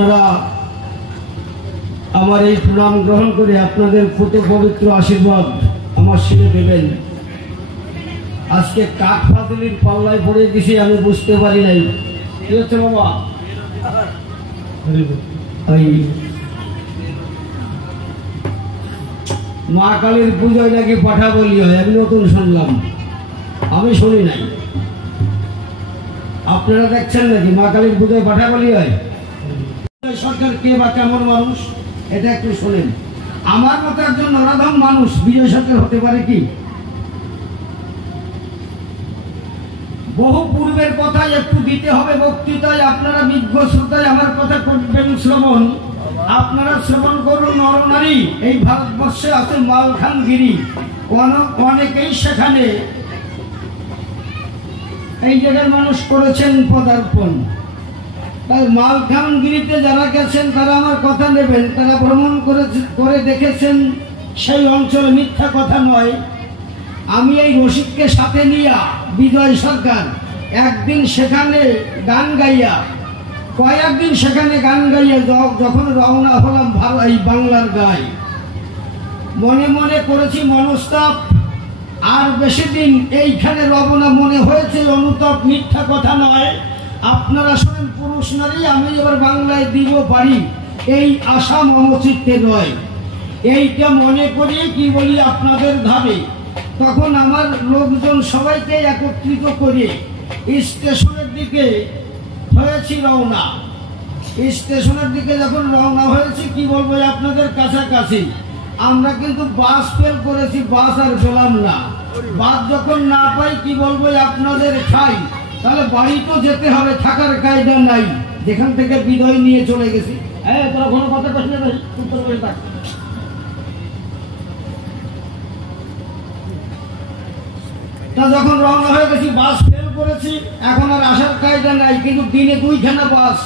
আপনারা আমার এই প্রণাম গ্রহণ করে আপনাদের প্রতি পবিত্র আশীর্বাদ আমার শিরে দেবেন। আজকে কাক ফাজিলির পাল্লায় পড়ে গেছি, আমি বুঝতে পারি নাই কি হচ্ছে বাবা। মা কালীর পুজোয় নাকি পাঠা বলি হয়, আমি নতুন শুনলাম, আমি শুনি নাই। আপনারা দেখছেন নাকি মা কালীর পুজোয় পাঠা বলি হয়? সরকার কে বা কেমন মানুষ এটা একটু শোনেন। আমার মতো একজন নরাধম মানুষ বিজয় সরকার হতে পারে কি? বহু পূর্বের কথাই একটু দিতে হবে বক্তৃতায়। আপনারা বিজ্ঞ শ্রোতায় আমার কথা করবেন শ্রবণ। আপনারা শ্রবণ করুন। নরনারী এই ভারতবর্ষে আছে মালখানগিরি, অনেকেই সেখানে এই জায়গার মানুষ করেছেন পদার্পণ। তাই মালখানগিরিতে যারা গেছেন তারা আমার কথা নেবেন, তারা ভ্রমণ করে দেখেছেন সেই অঞ্চলে, মিথ্যা কথা নয়। আমি এই রসিককে সাথে নিয়ে বিজয় সরকার একদিন সেখানে গান গাইয়া, কয়েকদিন সেখানে গান গাইয়া যখন রওনা হলাম এই বাংলার গায়ে, মনে মনে করেছি মনস্তাপ আর বেশি দিন এইখানে রব না, মনে হয়েছে অনুতাপ, মিথ্যা কথা নয়। আপনারা শোনেন, পুরুষ নারী আমি এবার বাংলায় দিব পারি এই আশা মমচিত্তে নয়। এইটা মনে করি কি বলি আপনাদের ধাবে। তখন আমার লোকজন সবাইকে একত্রিত করে স্টেশনের দিকে হয়েছি রওনা। স্টেশনের দিকে যখন রওনা হয়েছি কি বলবো আপনাদের কাছাকাছি, আমরা কিন্তু বাস ফেল করেছি, বাস আর পেলাম না। বাস যখন না পাই কি বলবো আপনাদের খাই, তাহলে বাড়ি তো যেতে হবে, থাকার কায়দা নাই। যেখান থেকে বিদায় নিয়ে চলে গেছি, হ্যাঁ তোরা কোনো কথা কষ্ট নেই, উত্তর করে থাক। তা যখন রওনা হয়ে গেছি, বাস ফেল করেছি, এখন আর আসার কায়দা নাই। কিন্তু দিনে 2খানা বাস,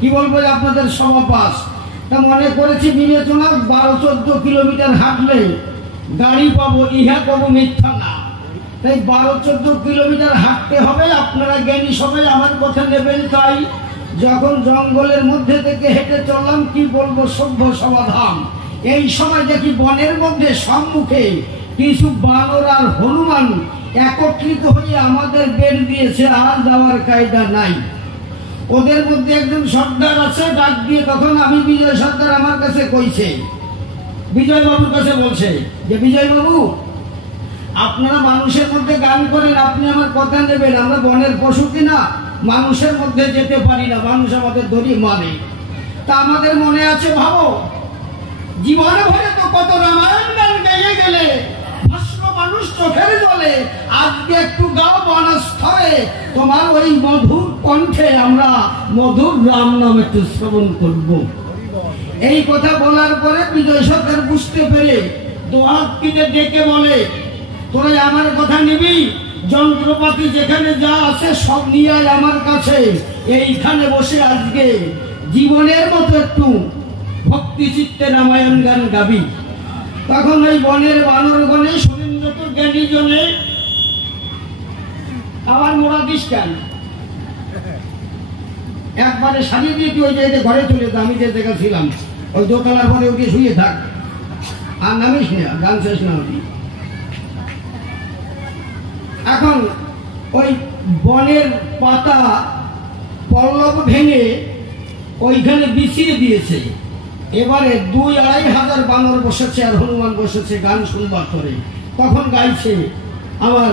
কি বলবো আপনাদের সভা বাস। তা মনে করেছি বিবেচনা 12-14 কিলোমিটার হাঁটলে গাড়ি পাবো, ইহা পাবো, মিথ্যা না। তাই 12-14 কিলোমিটার হাঁটতে হবে। আপনারা জ্ঞানী সবাই আমার কথা নেবেন। তাই যখন জঙ্গলের মধ্যে থেকে হেঁটে চললাম, কি বলবো সভ্য সমাধান। এই সময় দেখি বনের মধ্যে সম্মুখে কিছু বানর আর হনুমান একত্রিত হয়ে আমাদের বের দিয়েছে, আর যাওয়ার কায়দা নাই। ওদের মধ্যে একজন সর্দার আছে, ডাক দিয়ে তখন আমি বিজয় সরকার আমার কাছে কইছে, বিজয় বাবুর কাছে বলছে যে বিজয় বাবু আপনারা মানুষের মধ্যে গান করেন, আপনি আমার কথা নেবেন। আমরা বনের পশু কিনা, মানুষের মধ্যে যেতে পারি না, মানুষ আমাদের ধরি মানে। তা আমাদের মনে আছে, ভাবো জীবনে ভরে তো কত রামায়ণ গান গাইয়ে গেলে মানুষ চোখের জলে, আজকে একটু গাও বনস্থলে তোমার ওই মধুর কণ্ঠে আমরা মধুর রাম নাম একটু শ্রবণ করব। এই কথা বলার পরে বিজয় সরকার বুঝতে পেরে দোহাত কিনে ডেকে বলে, তোরা আমার কথা নিবি, যন্ত্রপাতি যেখানে যা আছে সব নিয়ে আয় আমার কাছে, এইখানে বসে আজকে জীবনের মতো একটু ভক্তি চিত্তে রামায়ণ গান গাবি। তখন ওই বনের বানরগণে সুরেন্দ্র জ্ঞানী জনে আমার মোড়া দিস কেন, একবারে সাজিয়ে দিয়ে তুই ওই যে ঘরে চলে যা, আমি যে দেখেছিলাম ওই দোতলার পরে উঠে শুয়ে থাক, আর নামিস না, গান শেষ না হবি। এখন ওই বনের পাতা পল্লব ভেঙে ওইখানে বিছিয়ে দিয়েছে। এবারে 2-2.5 হাজার বানর বসেছে আর হনুমান বসেছে গান শুনবার করে। তখন গাইছে আমার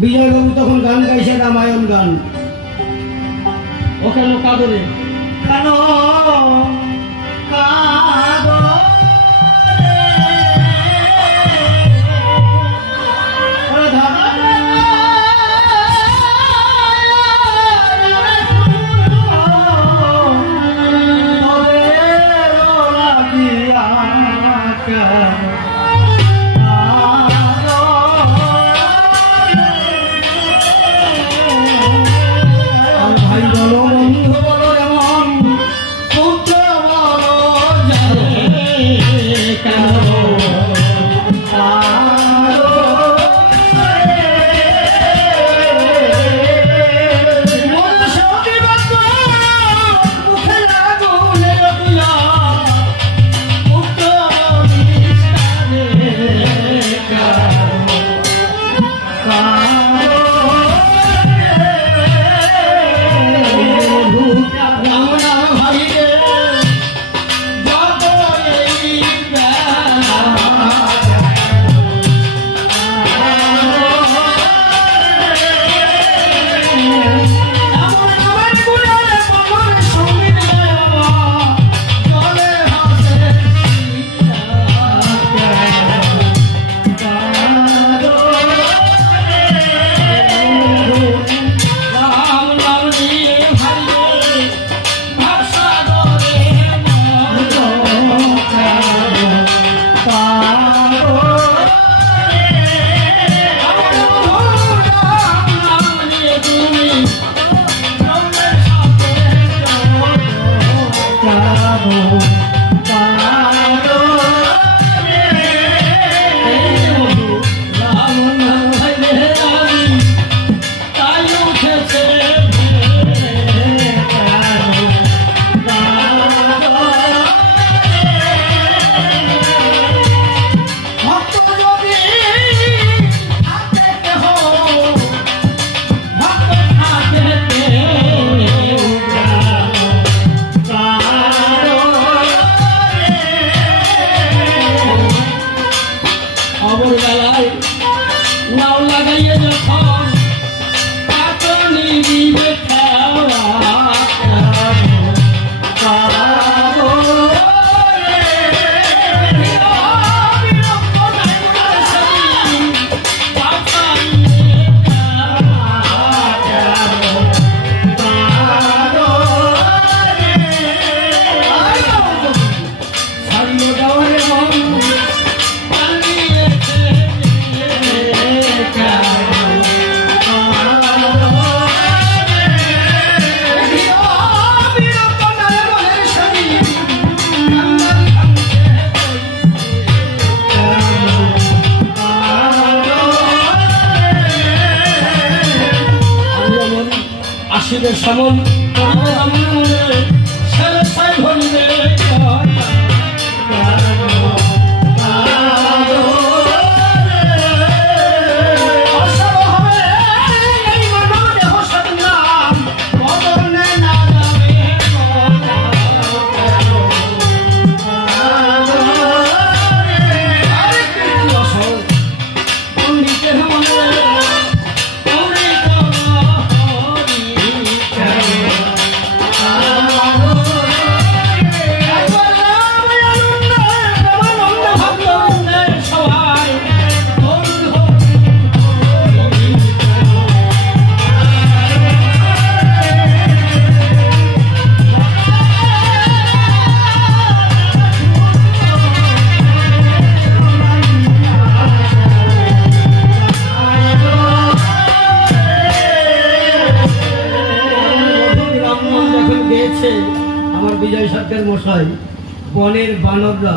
বিজয়বাবু, তখন গান গাইছে রামায়ণ গান। ও কেন কাঁদরে, কেন কাঁদো সমন শেষায় ধরিবে আমার বিজয় সরকার মশাই বনের বানররা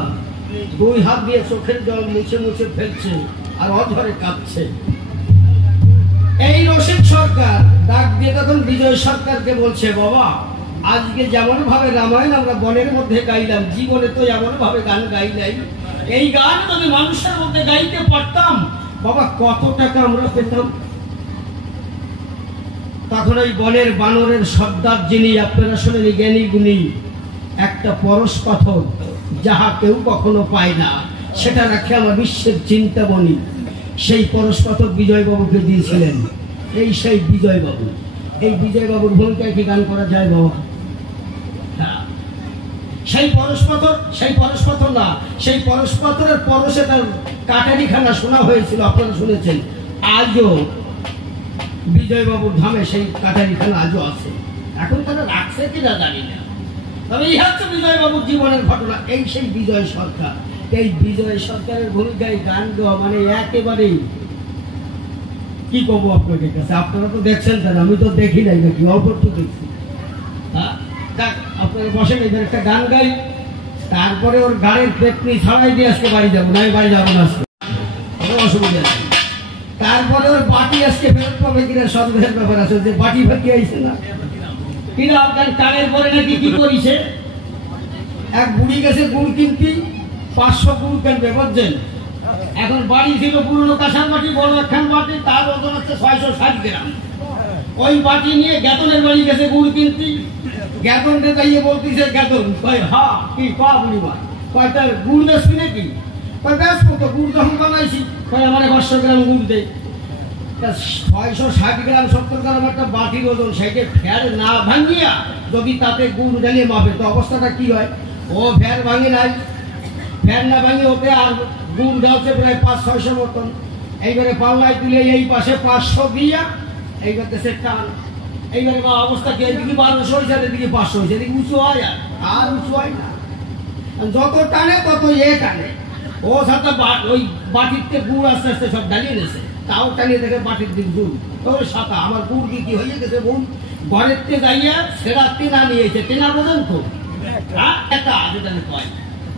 দুই হাত দিয়ে চোখের জল মুছে মুছে ফেলছে আর অঝরে কাঁদছে। এই রশিদ সরকার ডাক দিয়ে তখন বিজয় সরকারকে বলছে, বাবা আজকে যেমন ভাবে রামায়ণ আমরা বনের মধ্যে গাইলাম, জীবনে তো এমন ভাবে গান গাই নাই। এই গান যদি মানুষের মধ্যে গাইতে পারতাম বাবা কত টাকা আমরা পেতাম। তখন ওই বনের বানরের সর্দার যিনি, আপনারা শোনেন জ্ঞানী গুণী, একটা পরশ পাথর যাহা কেউ কখনো পায় না, সেটা রাখে আমার বিশ্বের চিন্তামণি, সেই পরশ পাথর বিজয়বাবুকে দিয়েছিলেন। এই সেই বিজয়বাবু। এই বিজয়বাবুর ভূমিকায় কি গান করা যায় বাবা? সেই পরশ পাথর না, সেই পরশ পাথরের পরশে তার কাটারিখানা শোনা হয়েছিল, আপনারা শুনেছেন। আজও বিজয়বাবুর ধামে সেই কাটারিখানা আজও আছে। এখন তারা রাখছে কিনা জানি না, তবে এই হচ্ছে বিজয়বাবুর জীবনের ঘটনা। এই সেই বিজয় সরকার। এই বিজয় সরকারের ভূমিকায় গান গাওয়া মানে একেবারেই কি করবো আপনাদের কাছে। আপনারা তো দেখছেন তারা, আমি তো দেখি নাই, নাকি অল্প একটু দেখছি। আপনারা বসেন, এবার একটা গান গাই, তারপরে ওর গাড়ির পেটনি ছাড়াই দিয়ে আজকে বাড়ি যাবো না, আমি বাড়ি যাবো না আজকে, অসুবিধা নেই। তারপরে ওর বাটি আজকে ফেরত পাবে কিনা সন্দেহের ব্যাপার আছে, যে বাটি ফাটি আইছে না কিনা। আপনার কানের পরে নাকি কি করিছে, এক বুড়ি গেছে গুড় কিনতে, 500 গুড় কিনবে বুঝছেন। এখন বাড়ি ছিল পুরনো কাঁসার বাটি, বড় একখান বাটি, তার ওজন হচ্ছে 660 গ্রাম। ওই বাটি নিয়ে জ্ঞাতনের বাড়ি গেছে গুড় কিনতে। জ্ঞাতনকে তাইয়ে বলতেছে, জ্ঞাতন কয় হা কি পা বুড়িমা, কয় তার গুড় বেশি নাকি, কয় বেশ কত গুড় যখন বানাইছি, কয় আমার 500 গ্রাম গুড় দেয়। 660 গ্রাম 70 গ্রাম একটা বাটির ওজন, সেটা ফ্যার না ভাঙিয়া যদি তাতে গুড় ঢালিয়ে মাপে তো অবস্থাটা কি হয়। ও ফ্যার ভাঙে নাই, ফ্যার না ভাঙে ওতে আর গুড় ঢালছে প্রায় 500-600 মতন। এইবারে পাল্লায় তুলে এই পাশে 500 দিয়া এইবার দেশে টান। এইবারে বা অবস্থা কি, এদিকে 1200 হয়েছে, এদিকে 500 হয়েছে, এদিকে উঁচু হয় আর উঁচু হয় না। যত টানে তত টানে। ও সাথে ওই বাটিতে গুড় আস্তে আস্তে সব ঢালিয়ে গেছে, তাও টানিয়ে দেখে বাটির দিক গুড়, তোর সাথা আমার গুড় দিতে হয়ে গেছে বোন, ঘরের তে যাইয়া সেটা টেনা নিয়েছে, টেনা বোঝেন তো নেতা যেটা কয়,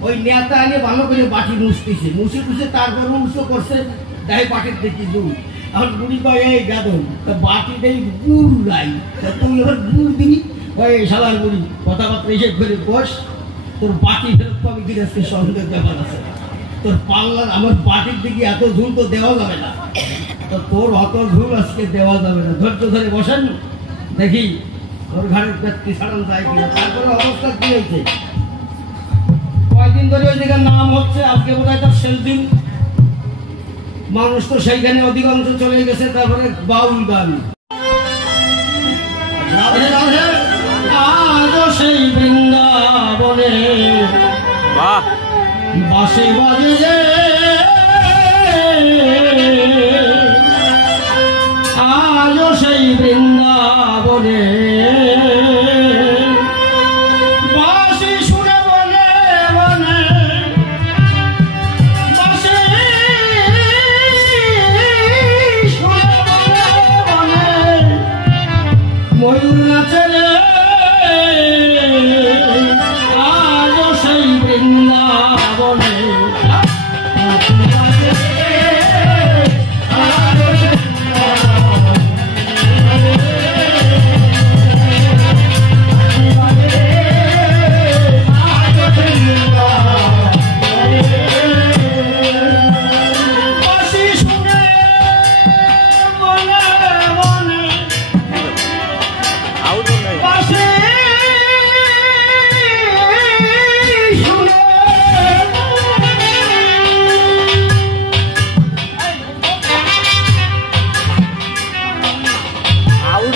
ওই নেতা আগে ভালো করে বাটি মুছতেছে, মুছে মুছে তারপর উঁচু করছে, তাই বাটির দেখি দুধ। এখন বুড়ি কয় এই গাদন বাটিতেই গুড় নাই, তুই এবার গুড় দিবি, ওই সালার বুড়ি কথাবার্তা হিসেব করে বস, তোর বাটি ফেরত পাবি কি আজকে সন্দেহ ব্যাপার আছে, তোর পাল্লার আমার বাটির দিকে এত ঝুল তো দেওয়া যাবে না, তো তোর অত ঝুল আজকে দেওয়া যাবে না, ধৈর্য ধরে বসেন দেখি তোর ঘরের ব্যক্তি ছাড়ান যায় কিনা। তারপরে অবস্থা কি হয়েছে, কয়দিন ধরে ওই জায়গার নাম হচ্ছে, আজকে বোধ হয় তার শেষ দিন, মানুষ তো সেইখানে অধিকাংশ চলে গেছে। তারপরে বাউল গান, রাধে রাধে আজও সেই বৃন্দাবনে বাঁশি বাজে যে, আজও সেই বৃন্দাবনে বাঁশি শুনে বলে বনে, বাঁশি শুনে বলে বনে ময়ূর নাচে রে, আজও সেই বৃন্দাবনে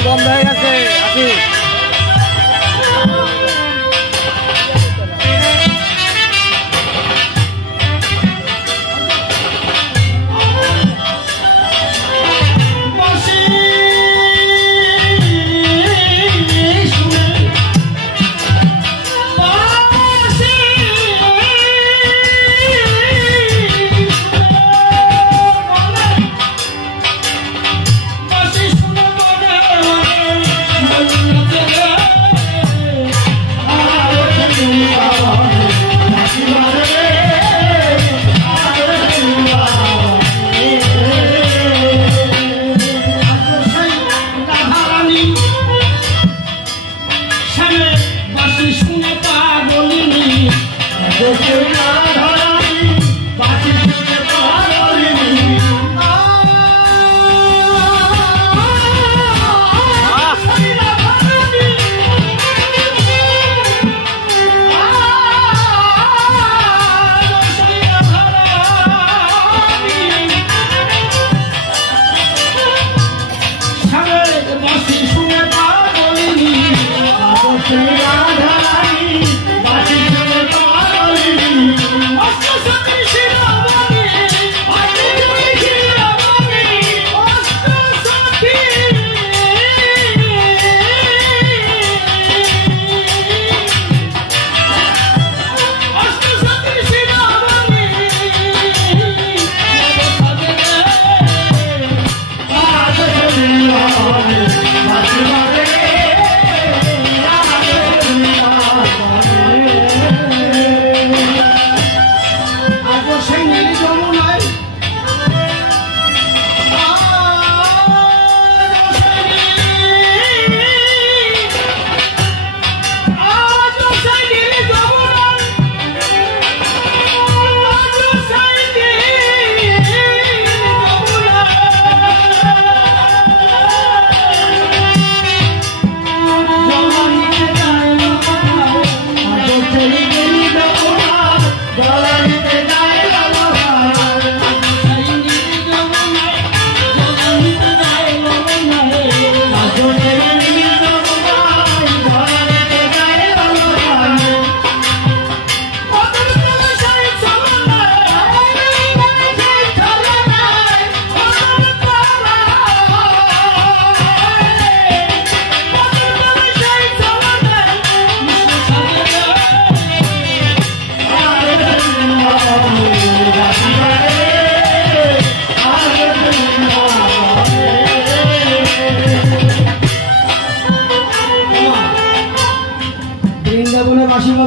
বন্ধ হয়ে গেছে।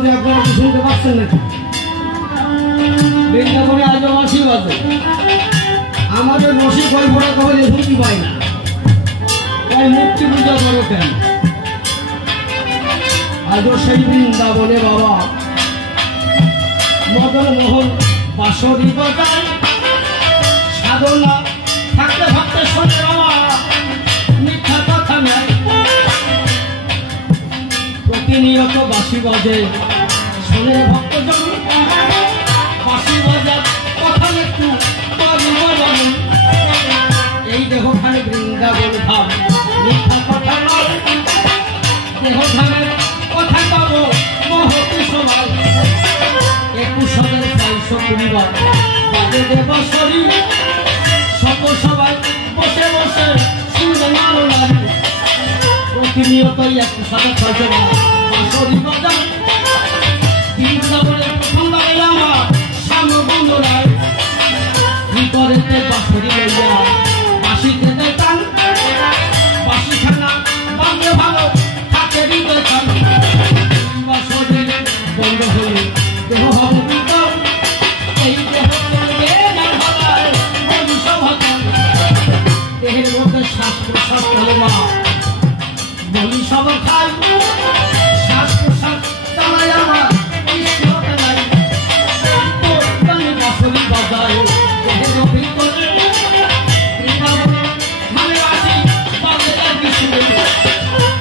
বাজে আপনারা কি শুনতে পাচ্ছেন নাকি? বৃন্দাবনে আজও বাঁশি বাজে। আমাদের রসিক ওই ভোরা কবে শুনতে পাই না, তাই মূর্তি পূজা করো কেন? আজও সেই বৃন্দাবনে বাবা মদন মোহন বাঁশরি বাজায়, সাধনা থাকতে থাকতে শোনে বাবা মিথ্যা কথা নেই। প্রতিনিয়ত বাঁশি বাজে শোনে ভক্তজন, বাঁশি বাজার কথা একটু বলুন। এই দেহখানে বৃন্দাবন ধাম, মিথ্যা কথা নয়। দেহধামের কথা কব মহতি সবাই, 21,400 পরিবার বাজে দেবশরী, সবাই বসে বসে শুনবে নারো নারী। প্রতিনিয়তই 21,400 বাঁশরি বাজার। বৃন্দাবনের প্রথম লাগে আমার সামনে বন্ধ রায়, ভিতরেতে বাঁশরি লইয়া বাঁশিতে দেখান, বাঁশিখানা বাজে ভালো থাকে হৃদয় খান। বাঁশরি বন্ধ হলে দেহ হবে বিকল, এই দেহ চলবে না ভালায় বংশভাতন। দেহের মধ্যে শ্বাস প্রশ্বাস চলে মা বলি সব খাই, শ্বাস প্রশ্বাস চালাই আমার ঈশ্বর নাই। বাঁশরি বাজায় দেহের ভিতরে, বৃন্দাবনে মানে বাঁশি বাজে লাগবে শুনে।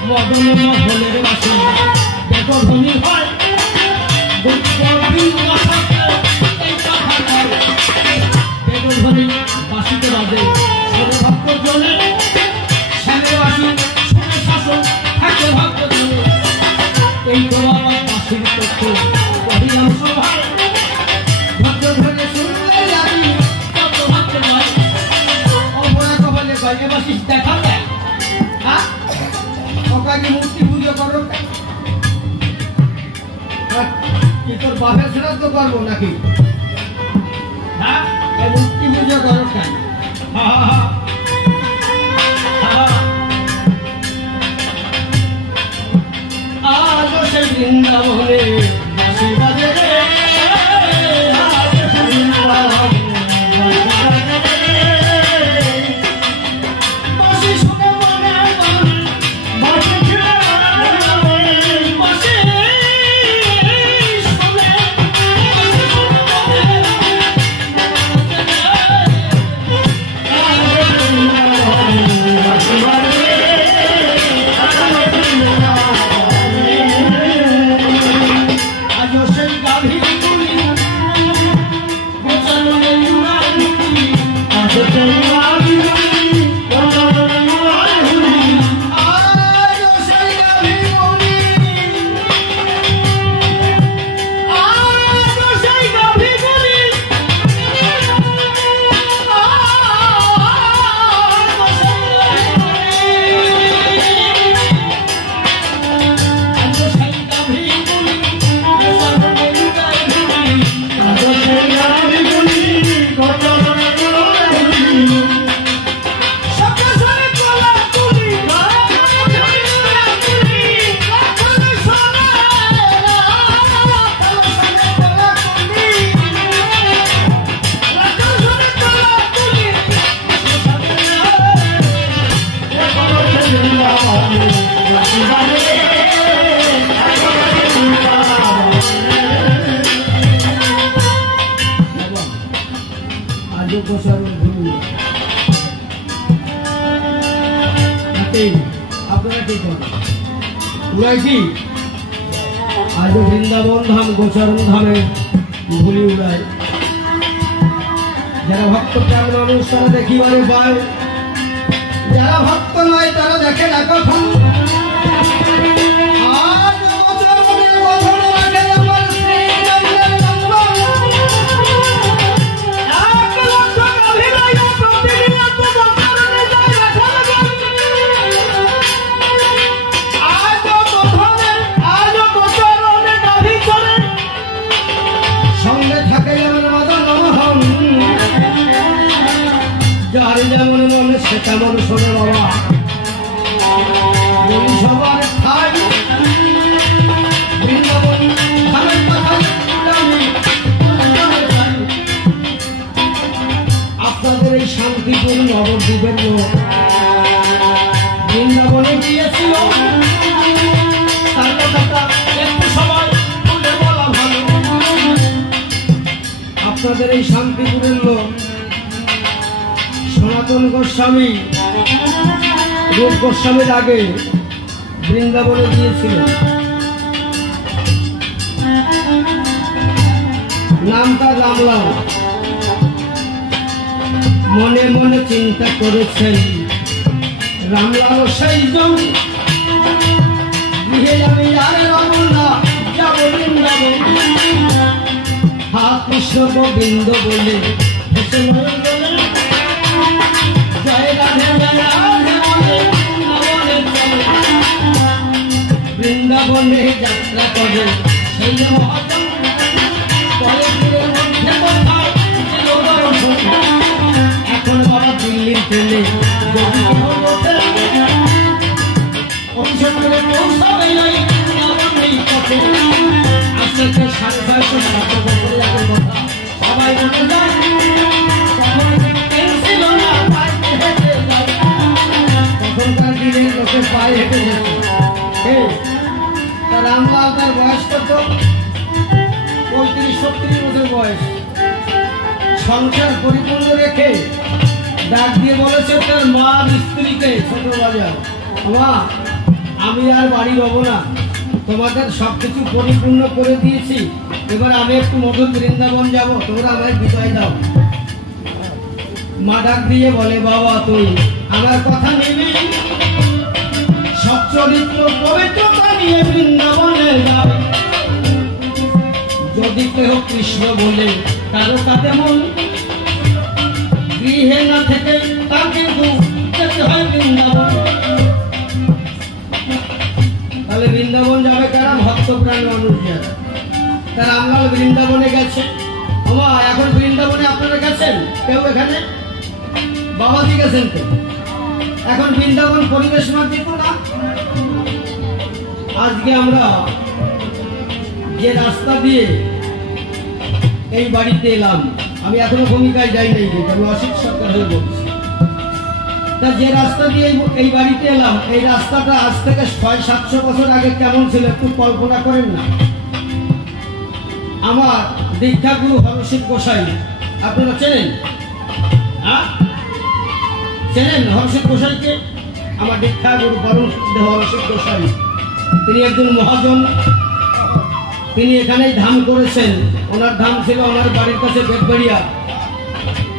মদন মোহনের বাঁশি বেদ ধ্বনি হয়, বাঁশিতে বাজে শোনে ভক্ত জনে, শ্যামের বাঁশি শুনে শাসন থাকে ভক্ত জনে। এই তো আমার বাঁশির তথ্য কহিলাম সভায়, ভক্ত ধরে শুনলে জানি কত ভক্ত নয়। অভয়া কবলে বাইরে বাঁশি দেখা দেয়, হ্যাঁ ওকে মূর্তি পুজো করো কি তোর বাপের শ্রাদ্ধ করবো নাকি? হ্যাঁ মূর্তি পুজো করো কেন? আজও সেই বৃন্দাবনে বাঁশি বাজে রে, আজও সেই বৃন্দাবনে বাঁশি বাজে রে। বাঁশি শুনে মনে মনে বাঁশি ছেড়ে বাঁশি আপনারা কি করেন? উড়াই কি আজও বৃন্দাবন ধাম গোচরণ ধামে ধুলি উড়ায়। যারা ভক্ত প্রাণ মানুষ তারা দেখিবারে পায়, যারা ভক্ত নয় তারা দেখে না কখন। যার যেমন মনে সে তেমন শোনে বাবা, সবার খাই বৃন্দাবন এই শান্তিপুর নবদ্বীপের লোক বৃন্দাবনে গিয়েছিল। তার কথাটা একটু সবাই বলে বলা ভালো। আপনাদের এই শান্তিপুরের লোক সনাতন গোস্বামী, রূপ গোস্বামীর আগে বৃন্দাবনে গিয়েছিল। নামটা রামলাল। মনে মনে চিন্তা করেছেন রামলাল সেই জন, গৃহে আমি আর রব না, যাব বৃন্দাবন। হাত কৃষ্ণ গোবিন্দ বলে হেসে নয়ন বলে, জয় রাধে জয় রাধে বলে বৃন্দাবনে চলে। বৃন্দাবনে যাত্রা করে সেই মহাজন, কলেজের মধ্যে কোথায় ছিল দর্শন। এখন বাবা দিল্লির ট্রেনে অভিষেকের পৌঁছাবে নাই বৃন্দাবনের পথে। আজকে 650-700 বছরের আগের কথা সবাই বলে যায়। তখন ট্রেন ছিল না, পায়ে হেঁটে যায়। তখনকার দিনের লোকের পায়ে হেঁটে যেত। তার রামলাল, তার বয়স কত? 35-36 বছর বয়স। সংসার পরিপূর্ণ রেখে ডাক দিয়ে বলেছে তার মার স্ত্রীকে, ছোট বাজার, মা আমি আর বাড়ি রব না, তোমাদের সবকিছু পরিপূর্ণ করে দিয়েছি, এবার আমি একটু মধুর বৃন্দাবন যাব, তোমরা আমায় বিদায় দাও। মা ডাক দিয়ে বলে, বাবা তুই আমার কথা নিবি, সচ্চরিত্র পবিত্রতা নিয়ে বৃন্দাবনে যাবে। যদি কেহ কৃষ্ণ বলে কারো কাছে মন, গৃহে না থেকে তার কিন্তু যেতে হয় বৃন্দাবন। তাহলে বৃন্দাবন যাবে কারা? ভক্তপ্রাণ মানুষ যারা। তার রামলাল বৃন্দাবনে গেছে। আমা এখন বৃন্দাবনে আপনারা গেছেন কেউ? এখানে বাবাজি গেছেন তো? এখন বৃন্দাবন পরিবেশ মার্জিত না। আজকে আমরা যে রাস্তা দিয়ে এই বাড়িতে এলাম, আমি এখনো ভূমিকায় যাই নাই, আমি অসিত সরকার হয়ে বলছি। তা যে রাস্তা দিয়ে এই বাড়িতে এলাম, এই রাস্তাটা আজ থেকে 600-700 বছর আগে কেমন ছিল একটু কল্পনা করেন না। আমার দীক্ষাগুরু হরসিত গোসাই আপনারা চেনেন? চেনেন হরসিত গোসাইকে? আমার দীক্ষাগুরু হরসিত গোসাই, তিনি একজন মহাজন। তিনি এখানেই ধাম করেছেন। ওনার ধাম ছিল ওনার বাড়ির কাছে বেদবাড়িয়া।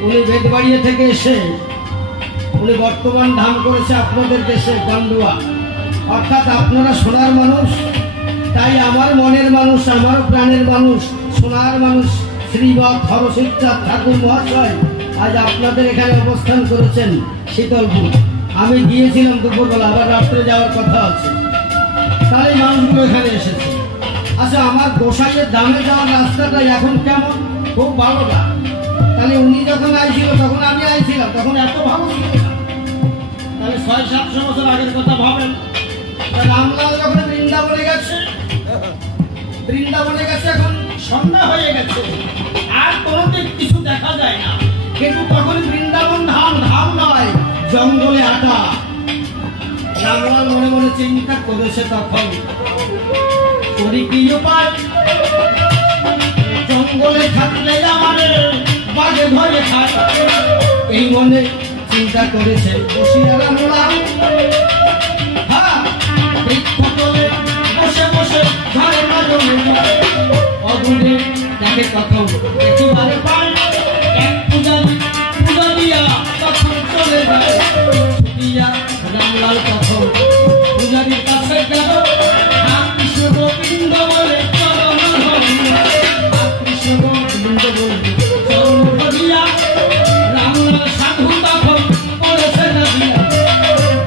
উনি বেদবাড়িয়া থেকে এসে উনি বর্তমান ধাম করেছে আপনাদের দেশে গন্ডুয়া। অর্থাৎ আপনারা সোনার মানুষ, তাই আমার মনের মানুষ, আমার প্রাণের মানুষ, সোনার মানুষ শ্রীবৎ হরসিত ঠাকুর মহাশয় আজ আপনাদের এখানে অবস্থান করেছেন শীতলপুর। আমি গিয়েছিলাম দুপুরবেলা, আবার রাত্রে যাওয়ার কথা আছে। তাহলে মানুষগুলো এখানে এসেছে। আচ্ছা, আমার গোসাইয়ের দামে যাওয়ার রাস্তাটা এখন কেমন? খুব ভালো না। তাহলে উনি যখন আইছিল তখন আমি আইছিলাম, তখন এত ভালো ছিল না। তাহলে 600-700 বছর আগের কথা ভাবেন। রামলাল যখন বৃন্দাবনে গেছে, এখন সন্ধ্যা হয়ে গেছে, আর কোনোদিন কিছু দেখা যায় না। কিন্তু তখন বৃন্দাবন ধাম নয়, জঙ্গলে আটা। রামলাল মনে মনে চিন্তা করেছে, তখন করি কি উপায়, জঙ্গলে থাকলে আমারে বাঘে ধরে খায়। এই মনে চিন্তা করেছে রামলাল। হ্যাঁ, বসে বসে ঘরে অদূরে দেখে তখন একেবারে পায় এক পূজা দিয়া তখন চলে যায়। রামলাল তখন পূজারীর কাছে গেল, কৃষ্ণ গোবিন্দ বলে চরণ ধরিয়া, কৃষ্ণ গোবিন্দ বলে চরণ ধরিয়া। রামলাল সাধু তখন বলেছে নাবিয়া,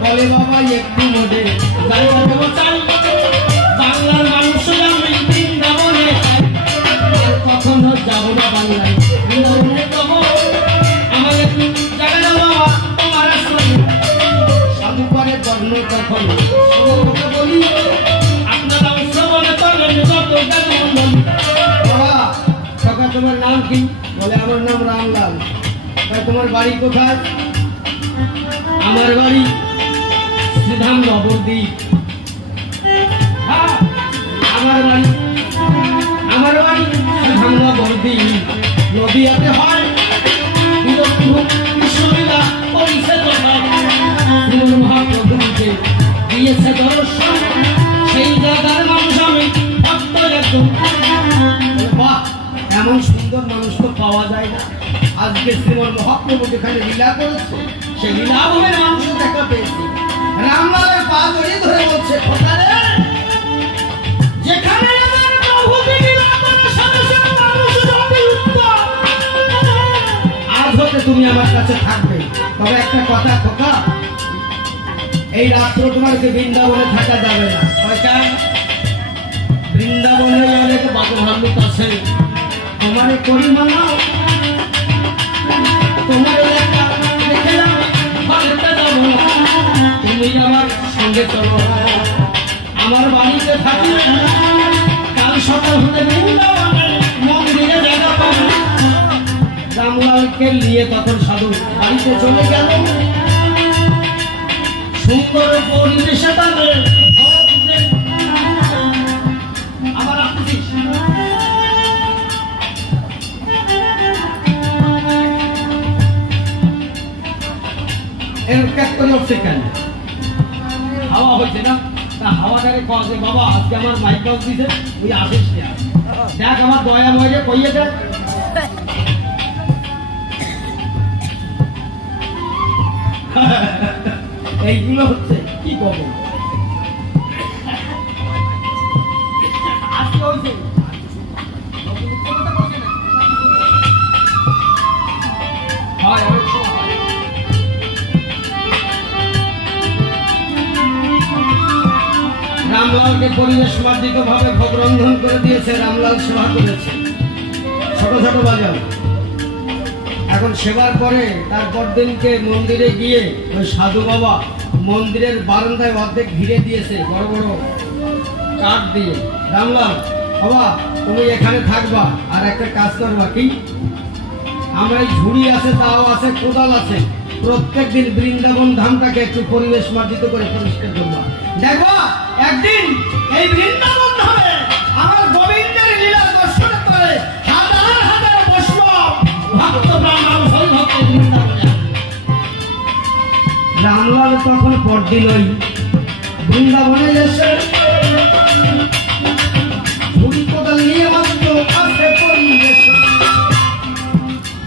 বলে বাবা একটু মধ্যে জায়গা দেবো চাই, বাংলার মানুষ আমি বৃন্দাবনে চাই। আর কখনো যাবো না বাংলায়, বৃন্দাবনে যাবো, আমার একটু জায়গা দেবো বাবা, তোমার আসলে। সাধু করে বর্ণ তখন বলি, আপনারা শ্রবণে করলেন যত জ্ঞান। বাবা কাকা তোমার নাম কি? বলে আমার নাম রামলাল। তোমার বাড়ি কোথায়? আমার বাড়ি শ্রীধাম নবদ্বীপ। আমার বাড়ি শ্রীধাম নবদ্বীপ। নদীয়াতে হয় কৃষ্ণলীলা করেছে কোথায়? মহাপ্রভুকে দিয়েছে দর্শন, সেই জায়গার মানুষ আমি ভক্ত একদম। বাহ, এমন সুন্দর মানুষ তো পাওয়া যায় না। আজকে শ্রীমন মহাপ্রভু যেখানে লীলা করেছে, সেই লীলা ভূমির মানুষের দেখা পেয়েছি। রামলালের পা জড়িয়ে ধরে বলছে, যেখানে আমার প্রভুকে লীলা করে সাথে সাথে মানুষ যতই উত্তম, আজ হতে তুমি আমার কাছে থাকবে। তবে একটা কথা খোকা, এই রাত্র তোমাকে বৃন্দাবনে থাকা যাবে না। বৃন্দাবনে অনেক বাদভাল্লুক আছে, তোমার করি মানাও, তোমার এলাকা দেখে বাড়িতে যাবো, তুমি আমার সঙ্গে চলো। আমার বাড়িতে থাকি, কাল সকাল হতে বৃন্দাবনে মন্দিরে জায়গা পাবো। রামলালকে নিয়ে তখন সাধু বাড়িতে চলে গেল। সুন্দর পরিবেশে তাদের আবার আসছিস এর প্যাক করে উঠছে কেন? হাওয়া হয়েছে না? হাওয়াটাকে কয়ে বাবা আজকে আমার মাইক বাজ দিছে, তুই আসিস দেখ আমার দয়া বয়ে কইয়ে দেখ। এইগুলো হচ্ছে কি করবো? রামলালকে পরিবেশ মার্জিত ভাবে ভোগ রন্ধন করে দিয়েছে। রামলাল সেবা করেছে, ছোট ছোট বাজার। এখন সেবার পরে তারপর দিনকে মন্দিরে গিয়ে ওই সাধু বাবা মন্দিরের বারান্দায় অর্ধেক ঘিরে দিয়েছে বড় বড় কাঠ দিয়ে। রামলাল বাবা তুমি এখানে থাকবা, আর একটা কাজ করবা কি, আমার এই ঝুড়ি আছে, তাও আছে, কোদাল আছে, প্রত্যেক দিন বৃন্দাবন ধামটাকে একটু পরিবেশ মার্জিত করে পরিষ্কার করবা। দেখবা একদিন এই বৃন্দাবন ধামে আমার গোবিন্দের লীলা দর্শন করে হাজার হাজার বৈষ্ণব ভক্ত ব্রাহ্মণ ভক্ত বৃন্দাবনে। রামলাল তখন পরদিন ওই বৃন্দাবনে এসে ঝুড়ি কোদাল নিয়ে মাত্র কাছে পরিবেশে,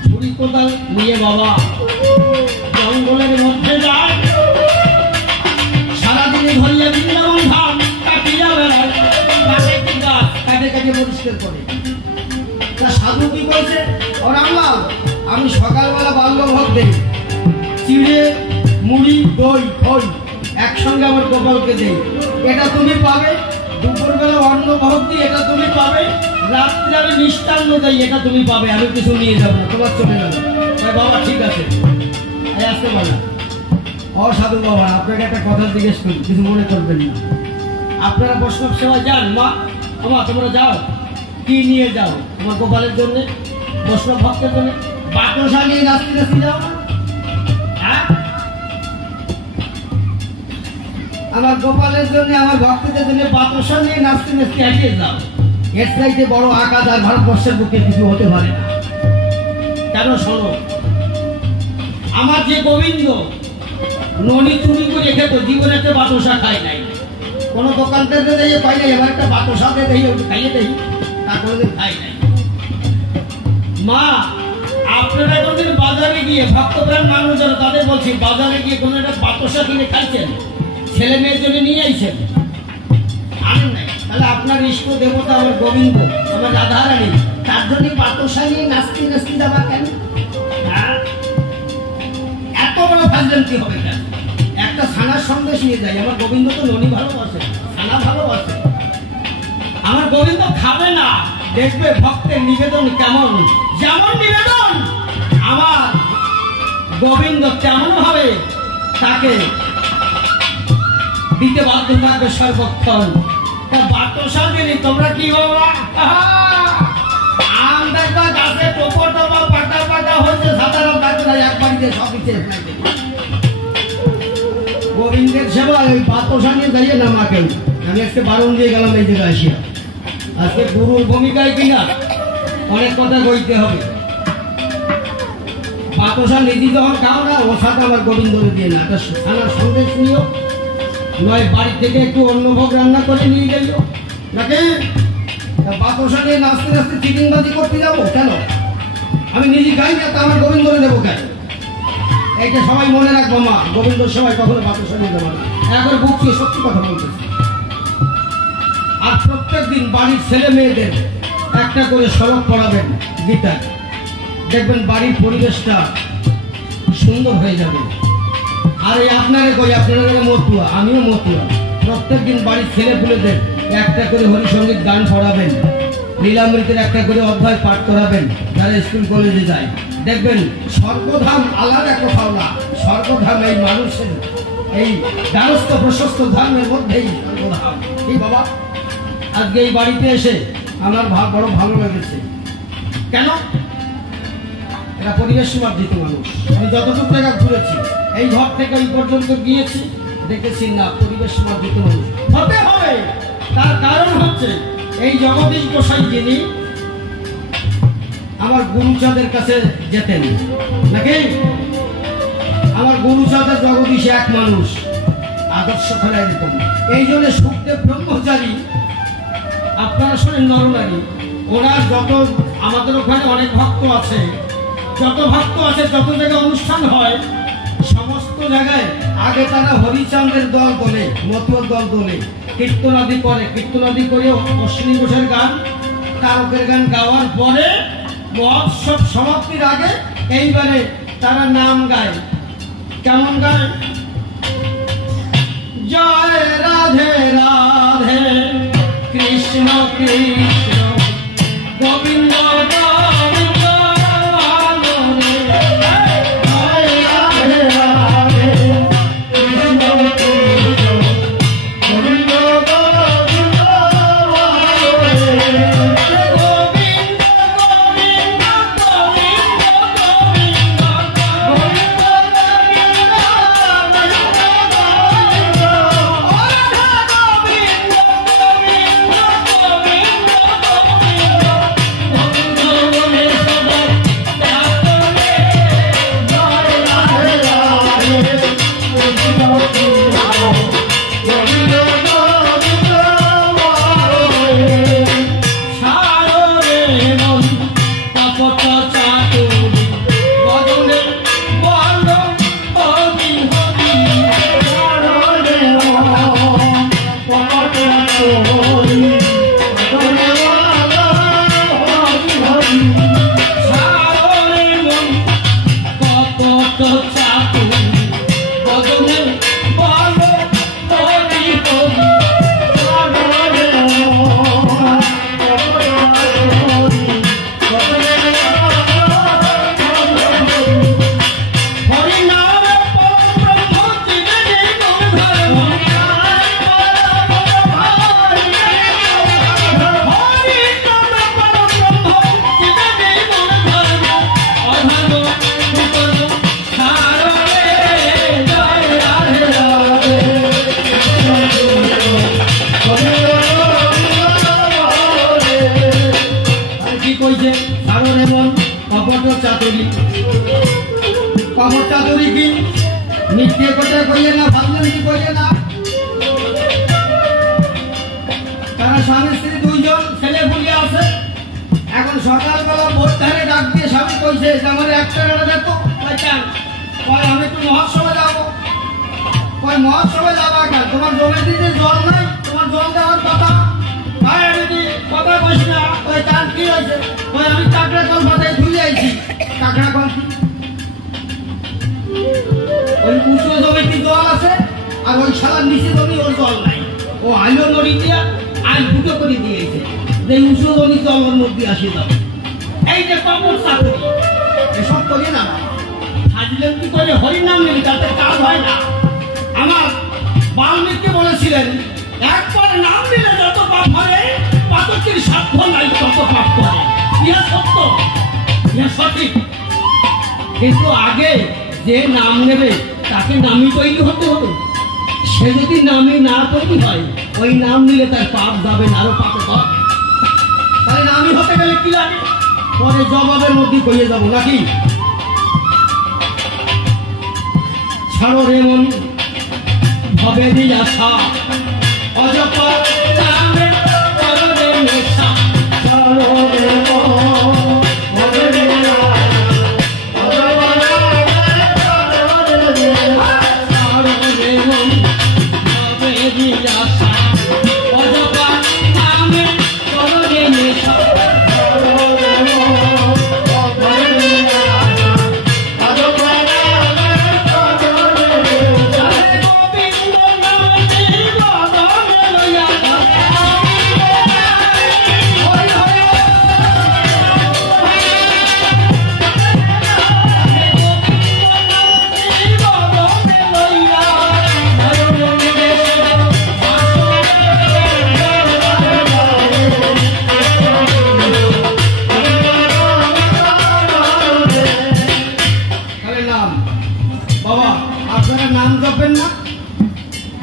ঝুড়ি কোদাল নিয়ে বাবা জঙ্গলের মধ্যে যায়, সারাদিনে ধরিয়া বৃন্দাবন ধাম কাটিয়া বেড়ায়, কাটে কাটে পরিষ্কার করে। তা সাধু কি বলছে, ও রামলাল আমি সকালবেলা বাল্যভোগ দেই, চিড়ে মুড়ি দই খই একসঙ্গে আমার গোপালকে দেই, এটা তুমি পাবে। দুপুরবেলা অন্ন ভোগ দিই, এটা তুমি পাবে। রাত্রে আমি মিষ্টান্ন দেই, এটা তুমি পাবে। আমি কিছু নিয়ে যাবো না, তোমার চলে যাবো। বাবা ঠিক আছে, আসতে পারে। অসাধু বাবা আপনাকে একটা কথা জিজ্ঞেস করি, কিছু মনে করবেন না। আপনারা বৈষ্ণব সেবায় যান, মা আমা তোমরা যাও, কি নিয়ে যাও তোমার গোপালের জন্য, বৈষ্ণব ভক্তের জন্য? বাতাসা নিয়ে নাচতে নাচতে যাও না? হ্যাঁ, আমার গোপালের জন্য, আমার ভক্তদের জন্য বাতাসা নিয়ে নাচতে নাচতে এগিয়ে যাও। এর চাইতে বড় আকাশ আর ভারতবর্ষের বুকে কিছু হতে পারে না। কেন শোনো, আমার যে গোবিন্দ ননি চুরি করে খেত, জীবনে একটা বাতাসা খায় নাই, কোন দোকান থেকে দিয়ে পাই নাই, এবার একটা বাতাসা দিয়ে খাইয়ে দেই, তা কোনোদিন খাই নাই। মা আপনারা কোনদিন বাজারে গিয়ে ভক্তপ্রাণ মানুষ যারা তাদের বলছি, বাজারে গিয়ে কোনো একটা বাতাসা কিনে খাইছেন? ছেলে মেয়ের জন্য নিয়ে আইছেন? আনেন নাই? তাহলে আপনার ইষ্ট দেবতা আমার গোবিন্দ, আমার রাধারানী, তার জন্য বাতাসা নিয়ে নাচতে নাচতে যাবা কেন? এত বড় ফাজলামি হবে কেন? একটা ছানার সন্দেশ নিয়ে যাই, আমার গোবিন্দ তো ননি ভালোবাসে, ছানা ভালোবাসে, আমার গোবিন্দ খাবে না। দেখবে ভক্তের নিবেদন কেমন, যেমন নিবেদন আমার গোবিন্দ তেমন ভাবে তাকে দিতে বাধ্য থাকবে সর্বক্ষণ। তা বাতাসা দিলি তোমরা কি বাবা, আম দেখা গাছে টোপর টোপর পাটা পাটা হচ্ছে, সাধারণ গাছ বাড়িতে সবই গোবিন্দের সেবা ওই বাতসা নিয়ে যাইয়ে না মা কেউ। আমি আজকে বারণ দিয়ে গেলাম এই জায়গায় আসিয়া। আজকে গুরুর ভূমিকায় কিনা অনেক কথা কইতে হবে। বাতসা নিজে যখন খাও না ওর সাথে আমার গোবিন্দরে দিয়ে না, একটা খানার সন্দেশ নিও, নয় বাড়ি থেকে একটু অন্য ভোগ রান্না করে নিয়ে গেলিও নাকি। বাতসা নিয়ে নাচতে নাচতে চিটিংবাজি করতে যাবো কেন? আমি নিজে খাই না, তা আমার গোবিন্দরে দেবো কেন? এইটা সবাই মনে রাখবো মা, গোবিন্দ সবাই কখনো বাতসা নিয়ে দেবো না। একবার বুঝছি, সত্যি কথা বলতেছি। আর প্রত্যেক দিন বাড়ির ছেলে মেয়েদের একটা করে শ্লোক পড়াবেন গীতা, দেখবেন বাড়ির পরিবেশটা সুন্দর হয়ে যাবে। আর এই আপনারা কই, আপনারা মতুয়া, আমিও মতুয়া। প্রত্যেক দিন বাড়ির ছেলে পুলেদের একটা করে হরিসঙ্গীত গান পড়াবেন, লীলামৃতের একটা করে অধ্যায় পাঠ করাবেন যারা স্কুল কলেজে যায়। দেখবেন স্বর্গধাম আলাদা কোথাও না, স্বর্গধাম এই মানুষের এই ব্যবস্থ প্রশস্ত ধর্মের মধ্যেই স্বর্গধাম। এই বাবা আজকে এই বাড়িতে এসে আমার বড় ভালো লেগেছে। কেন? এটা পরিবেশ মার্জিত মানুষ। আমি যতটুকু জায়গা ঘুরেছি, এই ঘর থেকে এই পর্যন্ত গিয়েছি, দেখেছি না পরিবেশ মার্জিত মানুষ হতে হবে। তার কারণ হচ্ছে এই জগদীশ গোসাই যিনি আমার গুরুচাঁদের কাছে যেতেন নাকি। আমার গুরুচাঁদের জগদীশ এক মানুষ, আদর্শ ফেলা এরকম। এই জন্য সুখদেব ব্রহ্মচারী, আপনারা শোনেন নরনারী, ওরা যত আমাদের ওখানে অনেক ভক্ত আছে, যত ভক্ত আছে, যত জায়গায় অনুষ্ঠান হয়, সমস্ত জায়গায় আগে তারা হরিচন্দ্রের দল তোলে, মতুয়ার দল তোলে, কীর্তনাদি করে, কীর্তনাদি করে অশ্বিনী ঘোষের গান, তারকের গান গাওয়ার পরে মহোৎসব সমাপ্তির আগে এইবারে তারা নাম গায়। কেমন গায়? জয় রাধে রাধে কৃষ্ণ কৃষ্ণ গোবিন্দ গোবিন্দ যে নাম নেবে তাকে নামই তৈরি হতে হবে। সে যদি নামই না তৈরি হয়, ওই নাম নিলে তার পাপ যাবে না, আরো পাপে পাপ। তাহলে নামই হতে গেলে কি লাগে? পরে জবাবের মধ্যে কইয়ে যাবো নাকি? ছাড়ো রে মন ভবে আশা, অযপা নামে করো রে নেশা। ছাড়ো রে মন ভবে আশা, অযপা নামে করো রে নেশা। ছাড়ো রে মন ভবে আশা, অযপা নামে করো রে নেশা।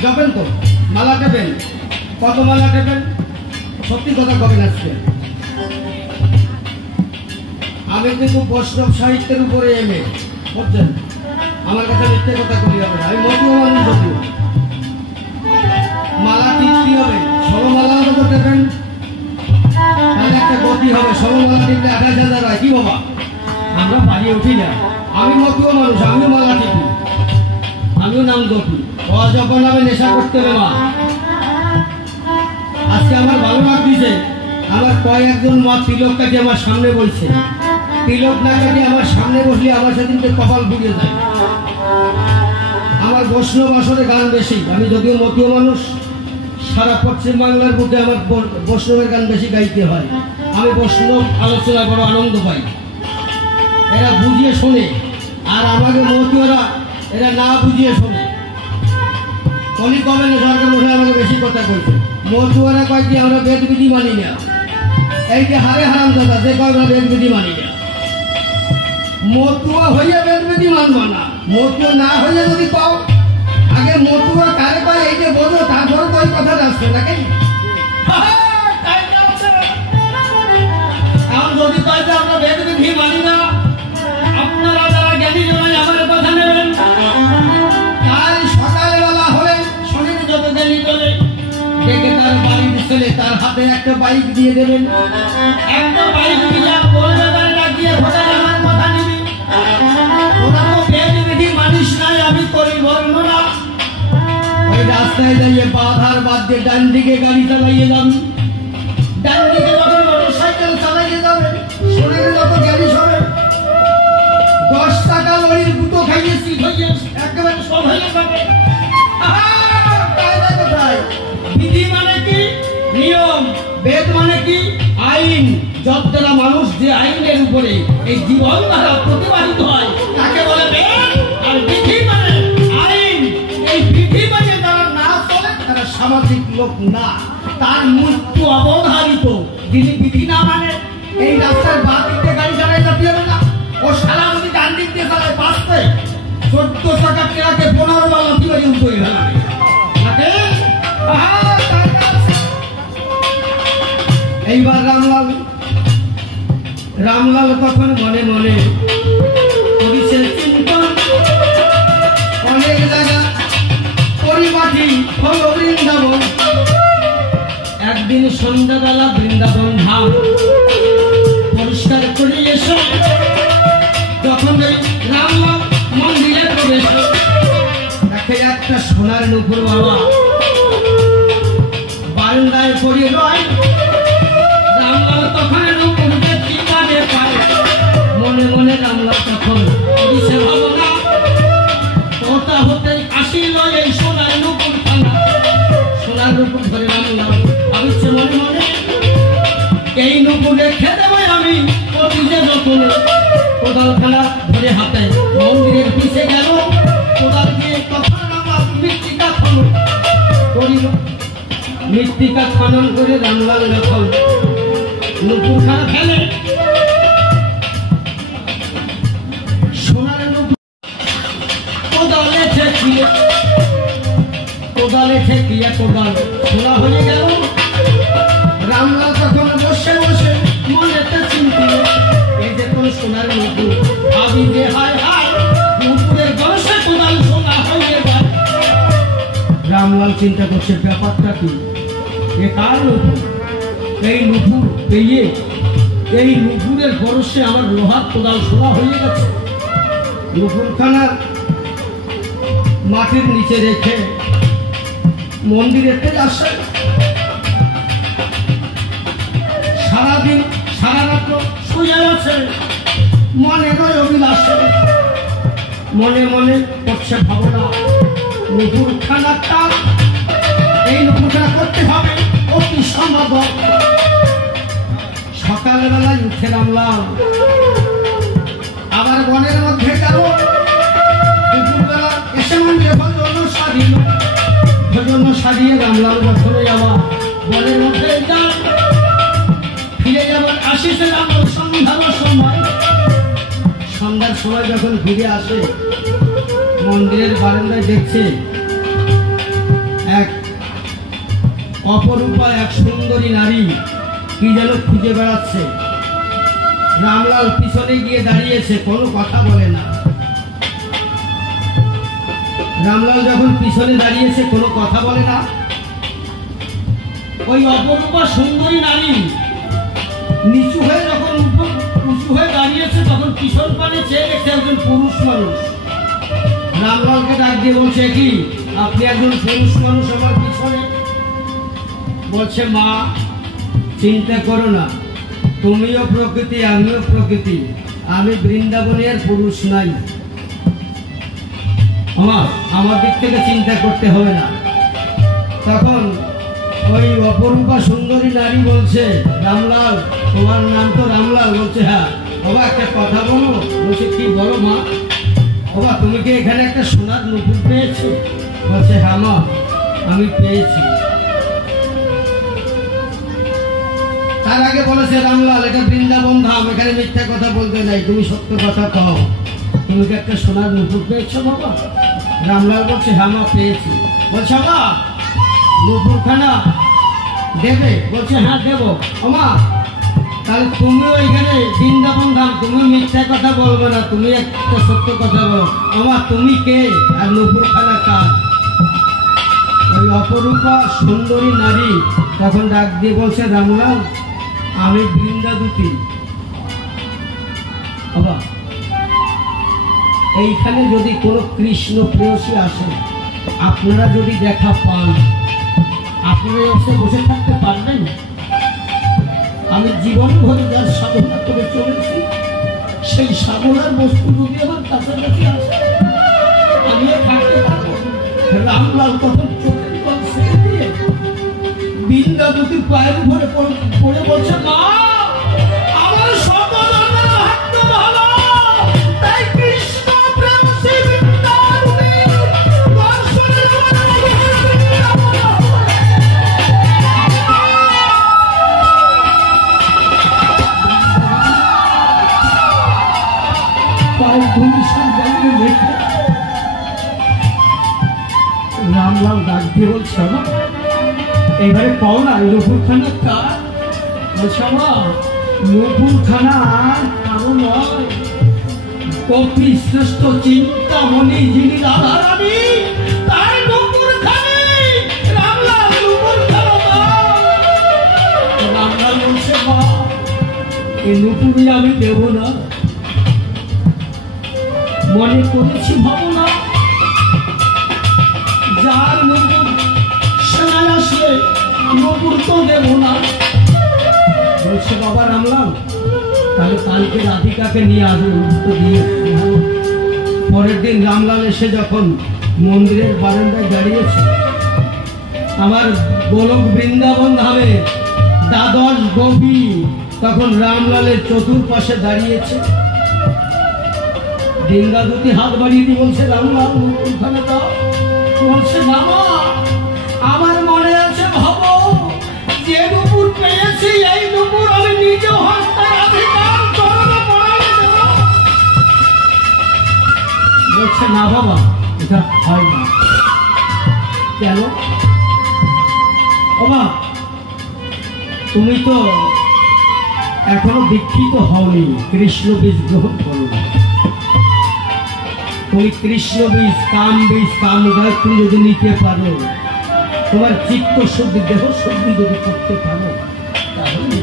জপেন তো, মালা টেপেন। কত মালা টেপেন? সত্যি কথা কবেন আজকে? আমি কিন্তু বৈষ্ণব সাহিত্যের উপরে এমএ, বুঝছেন? আমার কাছে মিথ্যে কথা করি হবে না। আমি মতুয়া মানুষ যদিও। মালা কি হবে? 16 মালা তো টেপেন, তাহলে একটা গতি হবে। 16 মালা টিপলে 28,000 হয়। কি বাবা, আমরা পারি উঠি না। আমি মতুয়া মানুষ, আমিও মালা টিপি, আমিও নাম জপি। যখন আমি নেশা করতে হবে মা। আজকে আমার ভালো লাগছে, আমার কয়েকজন মা তিলক কাটে আমার সামনে বলছে। তিলক না কাটে আমার সামনে বসলে আমার সেদিনকে কপাল ঘুরিয়ে যায়। আমার বৈষ্ণব আসরে গান বেশি। আমি যদিও মতীয় মানুষ, সারা পশ্চিম বাংলার বুকে আমার বৈষ্ণবের গান বেশি গাইতে হয়। আমি বৈষ্ণব আলোচনা বড় আনন্দ পাই। এরা বুঝিয়ে শোনে, আর আমাকে মতীয়রা এরা না বুঝিয়ে শোনে। উনি কবে না সরকার মশাই আমাকে বেশি কথা বলছে। মতুয়ারা কয় কি আমরা বেদ বিধি মানি না। এই যে হারে হারাম দাদা, যে কয় আমরা বেদ বিধি মানি না। মতুয়া হইয়া বেদ বিধি মানবা না। মতুয়া না হইয়া যদি পাও, আগে মতুয়া কারে পায় এই যে বোঝো, তারপরে তো ওই কথা আসছে নাকি? এখন যদি কয় যে আমরা বেদ বিধি মানি না, আপনারা যারা জ্ঞানী জনাই আমার কথা নেবেন। কাল সকালবেলা হলে শনির যত জ্ঞানী চলে ডেকে তার বাড়ির ছেলে তার হাতে একটা বাইক দিয়ে দেবেন। একটা বাইক দিয়ে বলবে তার লাগিয়ে ভোটার আমার কথা নিবি। ওরা তো বেদ বিধি মানিস নাই, আমি করি বর্ণনা। ওই রাস্তায় যাইয়ে বাধার বাদ দিয়ে ডান দিকে গাড়ি চালাইয়ে যাবি। ডান দিকে যখন মোটর সাইকেল চালাইয়ে যাবে, শনির যত জ্ঞানী সবে 10 টাকা লরির গুটো খাইয়ে সিট হয়ে একেবারে সব হয়ে যাবে। বিধি মানে কি? নিয়ম। বেদ মানে কি? আইন। যতটা মানুষ যে আইনের উপরে এই জীবন দ্বারা প্রতিপালিত হয় তাকে বলে বেদ। আর বিধি মানে আইন। এই বিধি মানে যারা না চলে তারা সামাজিক লোক না, তার মৃত্যু অবধারিত। যিনি বিধি না মানে, এই রাস্তার বাঁ দিকে গাড়ি চালায় যাতে হবে না। ও সারা যদি ডান দিক দিয়ে চালায় বাঁচতে 14 টাকা ট্রাকে 15 বার লাঠি বাড়ি উঠে ফেলাবে। এইবার রামলাল তখন মনে মনে করিছে চিন্তন, অনেক জায়গা পরিপাটি হল বৃন্দাবন। একদিন সন্ধ্যাবেলা বৃন্দাবন ধাম পরিষ্কার করে এসো। যখন এই রামলাল মন্দিরে প্রবেশ দেখে একটা সোনার নুপুর বাবা বারান্দায় পড়ে রয়। রামলাল তখন নুপুরকে ঠিকানে পায়। মনে মনে রামলাল তখন করিছে ভাবনা, কোথা হতে আসিল এই সোনার নুপুর খানা। সোনার নুপুর ধরে রামলাল ভাবিছে মনে মনে, এই নুপুর রেখে দেব আমি অতীতে যখন। কোদাল খেলা ধরে হাতে মন্দিরের পিছে গেল। কোদাল দিয়ে তখন রামলাল মৃত্তিকা খনন করিল। মৃত্তিকা খনন করে রামলাল যখন নুপুর খানা ফেলে, সোনার নুপুর কোদালে ঠেকিয়া কোদাল খোলা হয়ে গেল। রামলাল তখন বসে বসে মনেতে চিন্তিল, এই যে কোন সোনার নুপুর, আমি যে হায় হায় নুপুরের বর্ষে কোদাল সোনা হয়ে গেল। রামলাল চিন্তা করছে ব্যাপারটা কি, এ কার নুপুর? এই নুপুর পেয়ে এই নুপুরের বর্ষে আমার লোহার কোদাল সোনা হয়ে গেছে। নুপুরখানা মাটির নিচে রেখে মন্দিরেতে আসে। সারাদিন সারা রাত্র শুয়ে আছে, মনে নয় অভিলাষে, মনে মনে করছে ভাবনা, নুপুরখানাটা এই নুপুরখানা করতে হবে অতি সম্ভব। সকালবেলায় উঠে নামলাম, আবার বনের মধ্যে গেল। দুপুরবেলা এসে মন্দিরে ভজন সারিল, ভজন সারিয়ে রামলাল বছরে যাওয়া বনের মধ্যে যান, ফিরে যাবার আসিছে রামলাল সন্ধ্যার সময়। সন্ধ্যার সময় যখন ফিরে আসে, মন্দিরের বারান্দায় দেখছে এক অপরূপা এক সুন্দরী নারী কি যেন খুঁজে বেড়াচ্ছে। রামলাল পিছনে গিয়ে দাঁড়িয়েছে, কোনো কথা বলে না। রামলাল যখন পিছনে দাঁড়িয়েছে কোনো কথা বলে না, ওই অপরূপা সুন্দরী নারী নিচু হয়ে যখন উঁচু হয়ে দাঁড়িয়েছে, তখন পিছন পানে চেয়ে দেখছে একজন পুরুষ মানুষ। রামলালকে ডাক দিয়ে বলছে, কি আপনি একজন পুরুষ মানুষ আমার পিছনে? বলছে, মা চিন্তা করো না, তুমিও প্রকৃতি আমিও প্রকৃতি, আমি বৃন্দাবনের পুরুষ নাই, আমার দিক থেকে চিন্তা করতে হবে না। তখন ওই অপরূপা সুন্দরী নারী বলছে, রামলাল তোমার নাম তো রামলাল? বলছে, হ্যাঁ। বাবা একটা কথা বলো? বলছে, কি বলো মা? বাবা তুমি কি এখানে একটা সোনার নুপুর পেয়েছো? বলছে, হ্যাঁ মা আমি পেয়েছি। তার আগে বলেছে, রামলাল এটা বৃন্দাবন ধাম, এখানে মিথ্যা কথা বলতে নাই, তুমি সত্য কথা কও, তুমি কি একটা সোনার নুপুর পেয়েছো বাবা? রামলাল বলছে, হ্যাঁ মা পেয়েছি। বলছে, মা নুপুরখানা দেবে? বলছে, হ্যাঁ দেবো। মা তাহলে তুমিও এখানে বৃন্দাবন ধাম, তুমি মিথ্যা কথা বলবে না, তুমি একটা সত্য কথা বলো। আমার তুমি কে আর নুপুরখানা কার? ওই অপরূপা সুন্দরী নারী তখন ডাক দিয়ে বলছে, রামলাল আমি বৃন্দাদূতী। বাবা এইখানে যদি কোনো কৃষ্ণ প্রেয়সী আসে, আপনারা যদি দেখা পান, আপনারা এসে বসে থাকতে পারবেন? আমি জীবন ভরে যার সাধনা করে চলেছি, সেই সাধনার বস্তু যদি আমার কাছাকাছি আসে, আমি থাকতে পারবো? রামলাল তখন চোখের জল ছেড়ে দিয়ে বৃন্দাবতীর পায়ের উপরে পড়ে বলছে, মা আমার সকল ভাগ্য ভালো, তাই কৃষ্ণ প্রেমসী বৃন্দাবতী দর্শনে রামলাল ডাক দিয়ে বলছে, এইবারে পাও না নুপুরখানা কার? বলছে, নুপুরখানা কারো নয়, কপি শ্রেষ্ঠ চিন্তামণি যিনি রাধা রানী, তার নুপুরখানি। রামলাল নুপুরখানা দাও। রামলাল বলছে, মা এই নুপুরি আমি দেব না, মনে করেছি ভাবনা, যার নুপুর সেনায় আসলে নুপুর তো দেব না। বলছে, বাবা রামলাল তাহলে কালকে রাধিকাকে নিয়ে আসবে, তো দিয়ে। পরের দিন রামলাল এসে যখন মন্দিরের বারান্দায় দাঁড়িয়েছে, আমার গোলক বৃন্দাবন ধামে দ্বাদশ গোপী তখন রামলালের চতুর্পাশে দাঁড়িয়েছে। বৃন্দাবতী হাত বাড়িয়ে দিয়ে বলছে, রামলাল নুপুরখানা দাও। বলছে, বাবা আমার মনে আছে ভাব, যে নুপুর পেয়েছি এই নুপুর আমি নিজে হস্তে রাধিকার চরণে পড়াইয়া দেব। বলছে, না বাবা এটা হয় না, কেন? বাবা, তুমি তো এখনো দীক্ষিত হওনি, কৃষ্ণ বীজ গ্রহণ করো। তুমি কৃষ্ণ বীজ, কাম বীজ, কাম গায়ত্রী যদি নিতে পারো, তোমার চিত্ত শুদ্ধি, দেহ শুদ্ধি যদি করতে পারো, তাহলে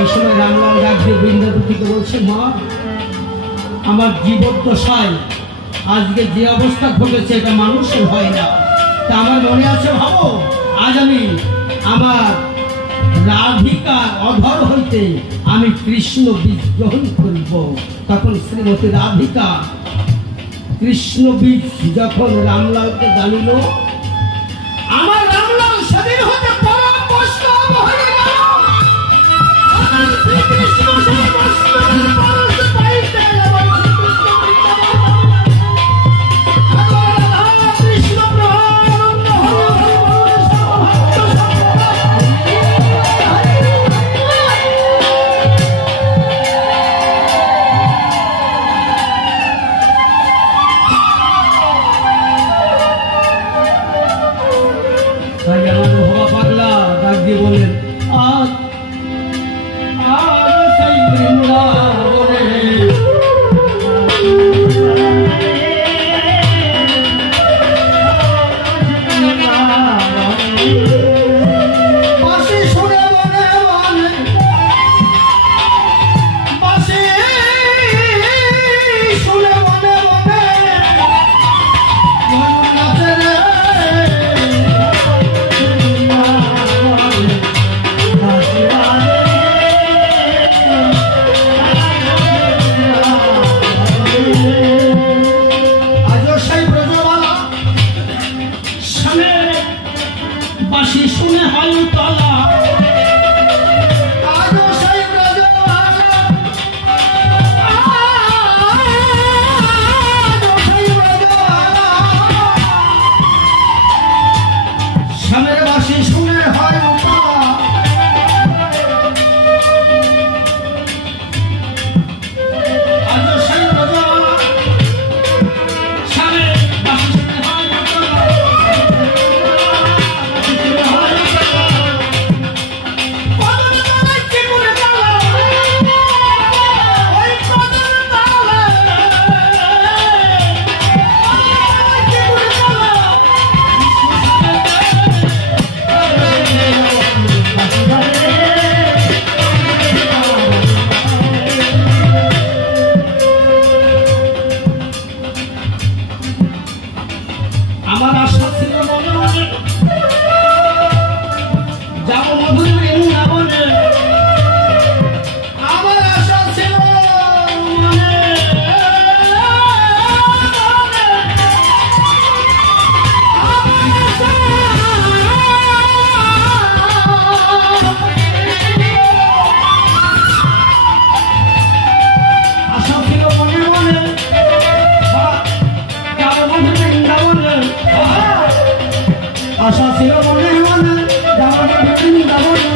এই সময় রামলাল ডাক দিয়ে বৃন্দাবতীকে বলছে, মা, আমার জীবদ্দশায় আজকে যে অবস্থা ঘটেছে এটা মানুষের হয় না। তা আমার মনে আছে, ভাবো, আজ আমি আমার রাধিকার অধর হইতে আমি কৃষ্ণ বীজ গ্রহণ করিব। তখন শ্রীমতী রাধিকা কৃষ্ণ বীজ যখন রামলালকে জানিল, আমার রামলাল সেদিন হতে পরম বৈষ্ণব হয়ে গেল। আমার শ্রীকৃষ্ণ সেই বৈষ্ণবের পরশ পাইতে আমার কৃষ্ণ প্রেমানন্দ হরি হরি সর্বভক্ত পাগলা ডাক দিয়ে বললেন, আজ সেই বৃন্দাবনে বাঁশি শুনে মনে মনে, বাঁশি শুনে মনে মনে মন নাচে রে। বাঁশি শুনে হয় তলা, আজও সেই ব্রজবালা, আজও সেই ব্রজবালা, শ্যামের বাঁশি শুনে হয় তলা। আজও সেই ব্রজবালা, শ্যামের বাঁশি শুনে হয় তলা। আমার আশা ছিল মনে মনে যাবো মধুর বৃন্দাবনে, আমার আশা ছিল মনে আশা ছিল মনে মনে যাবো মধুর বৃন্দাবনে, আশা ছিল মনে মনে যাবো বৃন্দাবনে।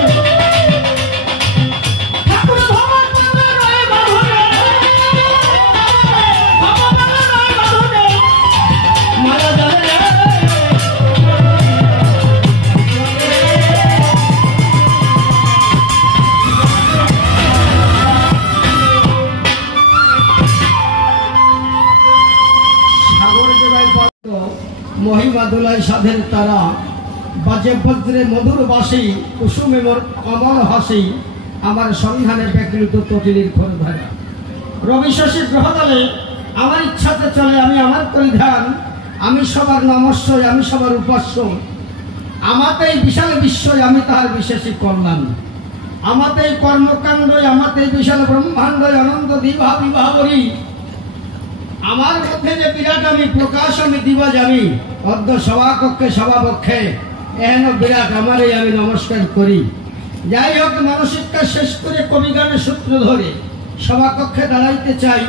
ঠাকুর ভগবান রয়ে বাঁধনে, ভগবান রয়ে বাঁধনে, মায়া জানে সাগর দেবায় পদ্ম মহিমা দোলায় সাধের তারা, বাজে বজ্রে মধুর বাসি, কুসুমে মোর কমল হাসি, আমার সন্ধানে ব্যাকৃত তটিনীর ঘোর ধারা। রবি শশী গ্রহদলে আমার ইচ্ছাতে চলে, আমি আমার পরিধান, আমি সবার নমস্যই, আমি সবার উপাস্য, আমাতেই বিশাল বিশ্বই, আমি তাহার বিশেষই কল্যাণ, আমাতেই কর্মকাণ্ডই, আমাতেই বিশাল ব্রহ্মাণ্ডই, আনন্দ দিবা বিবাহরি, আমার মধ্যে যে বিরাট আমি প্রকাশ, আমি দিবাজ আমি, অর্ধ সভাকক্ষে সভাপক্ষে এহেন বিরাট আমারই আমি নমস্কার করি। যাই হোক, মানসিক কাজ শেষ করে কবিগানের সূত্র ধরে সভাকক্ষে দাঁড়াইতে চাই।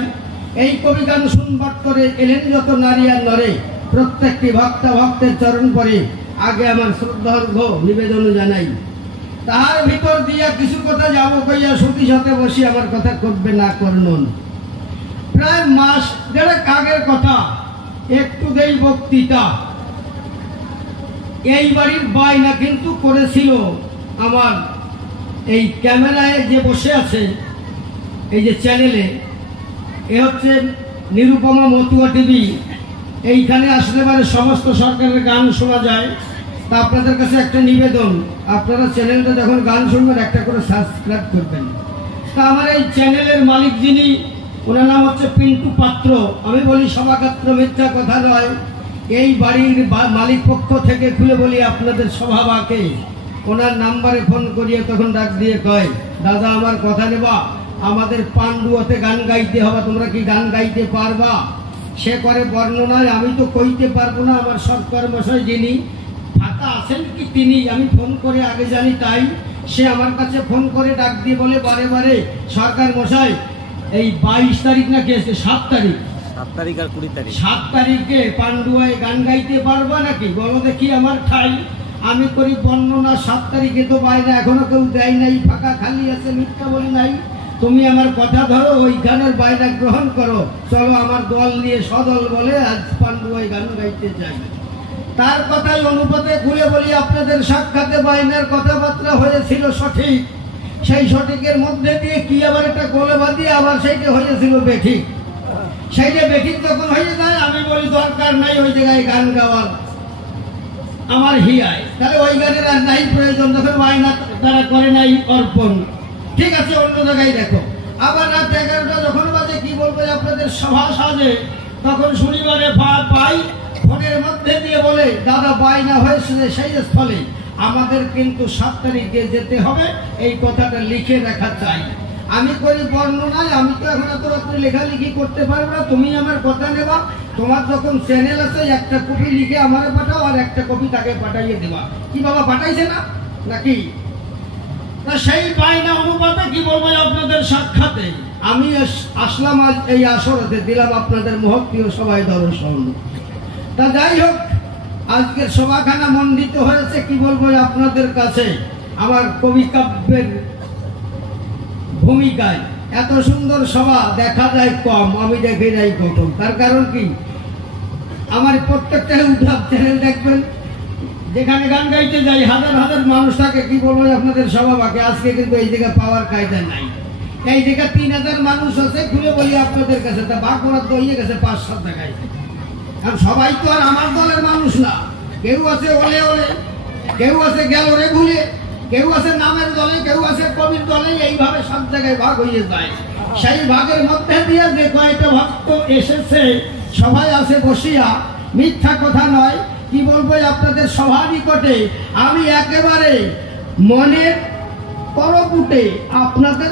এই কবিগান শুনবার করে এলেন যত নারী আর নরে, প্রত্যেকটি ভক্তা ভক্তের চরণ পরে আগে আমার শ্রদ্ধার্ঘ নিবেদন জানাই। তাহার ভিতর দিয়া কিছু কথা যাব কইয়া সতী সাথে বসি, আমার কথা করবে না করনন। প্রায় মাস দেড়েক আগের কথা, একটু দেই বক্তৃতা, এই বাড়ির বায়না কিন্তু করেছিল আমার এই ক্যামেরায় যে বসে আছে এই যে চ্যানেলে, এ হচ্ছে নিরুপমা মতুয়া টিভি। এইখানে আসলে পরে সমস্ত সরকারের গান শোনা যায়। তা আপনাদের কাছে একটা নিবেদন, আপনারা চ্যানেলটা যখন গান শুনবেন একটা করে সাবস্ক্রাইব করবেন। তা আমার এই চ্যানেলের মালিক যিনি, ওনার নাম হচ্ছে পিন্টু পাত্র। আমি বলি সভাগাত্র, মিথ্যা কথা নয়। এই বাড়ির মালিক পক্ষ থেকে খুলে বলি আপনাদের সভাবাকে ওনার নাম্বারে ফোন করিয়ে তখন ডাক দিয়ে কয়, দাদা আমার কথা নেবা, আমাদের পান্ডুয়াতে গান গাইতে হবে, তোমরা কি গান গাইতে পারবা? সে করে বর্ণনায়, আমি তো কইতে পারবো না। আমার সরকার মশাই যিনি ফাঁকা আছেন কি তিনি, আমি ফোন করে আগে জানি, তাই সে আমার কাছে ফোন করে ডাক দিয়ে বলে বারে বারে, সরকার মশাই এই 22 তারিখ নাকি আছে, 7 তারিখ, 7 তারিখ আর 20 তারিখ, 7 তারিখে পান্ডুয়ায় গান গাইতে পারবা নাকি? বলো দেখি আমার ঠাই। আমি করি বর্ণনা, 7 তারিখে তো বাইরে এখনো কেউ দেয় নাই, ফাঁকা খালি আছে, মিথ্যা বলি নাই। তুমি আমার কথা ধরো, ওইখানের বাইরে গ্রহণ করো, চলো আমার দল নিয়ে সদল বলে আজ পান্ডুয়ায় গান গাইতে চাই। তার কথাই অনুপাতে ঘুরে বলি আপনাদের সাক্ষাতে বাইনার কথাবার্তা হয়েছিল সঠিক, সেই সঠিকের মধ্যে দিয়ে কি আবার একটা গোলে বাঁধিয়ে আবার সেইটা হয়েছিল বেঠিক। সেইটা বেঠিক যখন হয়ে যায় আমি বলি দরকার নাই ওই জায়গায় গান গাওয়ার আমার হিয়ায়, তাহলে ওই গানের আর নাই প্রয়োজন, যখন বাইনা তারা করে নাই অর্পণ। ঠিক আছে, অন্য জায়গায় দেখো। আবার রাত 11টা যখন বাজে, কি বলবো আপনাদের সভা সাজে, তখন শনিবারে পাই ফোনের মধ্যে দিয়ে বলে, দাদা বায়না হয়েছে সেই স্থলে আমাদের কিন্তু 7 তারিখে যেতে হবে, এই কথাটা লিখে রাখা চাই। আমি করি বর্ণনায়, আমি তো এখন এত রাত্রে লেখালেখি করতে পারবো না, তুমি আমার কথা নেবা, তোমার যখন চ্যানেল আছে একটা কপি লিখে আমারে পাঠাও আর একটা কপি তাকে পাঠাইয়ে দেবা। কি বাবা পাঠাইছে না নাকি? তা সেই বায়না অনুপাতে কি বলবো আপনাদের সাক্ষাতে আমি আসলাম আজ এই আসরতে, দিলাম আপনাদের মহৎপ্রিয় সবাই দর্শন। তা যাই হোক, আজকের সভাখানা মণ্ডিত হয়েছে কি বলবো আপনাদের কাছে আমার কবি কাব্যের ভূমিকায়। এত সুন্দর সভা দেখা যায় কম, আমি দেখে যাই প্রথম। তার কারণ কি, আমার প্রত্যেকটা উঠাপ চ্যানেল দেখবেন, যেখানে গান গাইতে যাই হাজার হাজার মানুষ থাকে, কি বলবো আপনাদের সভাবাকে। আজকে কিন্তু এই জায়গায় পাওয়ার কায়দা নাই, এই জায়গায় 3000 মানুষ আছে, খুলে বলি আপনাদের কাছে। তা বাঘ ওরা তো হয়ে গেছে 5-7 জায়গায়। আর সবাই তো আর আমার দলের মানুষ না, কেউ আছে ওলে ওলে, কেউ আছে গেল রে ভুলে, কেউ আছে নামের দলে, কেউ আছে কবির দলে, এইভাবে সব জায়গায় ভাগ হয়ে যায়। সেই ভাগের মধ্যে দিয়ে যে কয়টা ভক্ত এসেছে সবাই আছে বসিয়া, মিথ্যা কথা নয়। কি বলবো আপনাদের সভা নিকটে আমি একেবারে মনের পরপুটে আপনাদের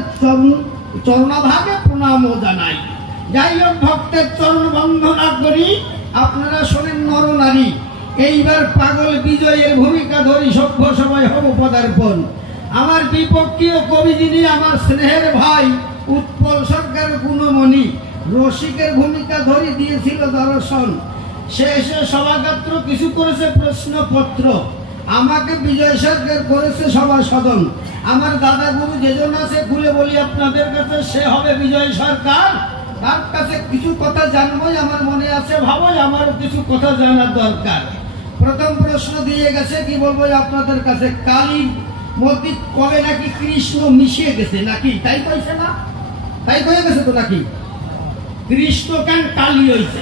চরণাভাগে প্রণামও জানাই। যাই হোক, ভক্তের চরণ বন্ধনা করি, আপনারা শোনেন নর নারী। এইবার পাগল বিজয়ের ভূমিকা ধরি, সভ্য সবাই হব পদার্পণ। আমার বিপক্ষীয় কবি যিনি, আমার স্নেহের ভাই উৎপল সরকার গুণমণি, রসিকের ভূমিকা ধরি দিয়েছিল দর্শন। সে এসে সভাগাত্র কিছু করেছে প্রশ্নপত্র, আমাকে বিজয় সরকার করেছে সভা সদন। আমার দাদা গুরু যেজন আছে খুলে বলি আপনাদের কাছে, সে হবে বিজয় সরকার। তার কাছে কিছু কথা জানবোই, আমার মনে আছে ভাবোই আমারও কিছু কথা জানার দরকার। প্রথম প্রশ্ন দিয়ে গেছে, কি বলবো আপনাদের কাছে, কালী মূর্তি কবে নাকি কৃষ্ণ মিশিয়ে গেছে নাকি, তাই কইছে না? তাই কয়ে গেছে তো নাকি? কৃষ্ণ কেন কালী হয়েছে?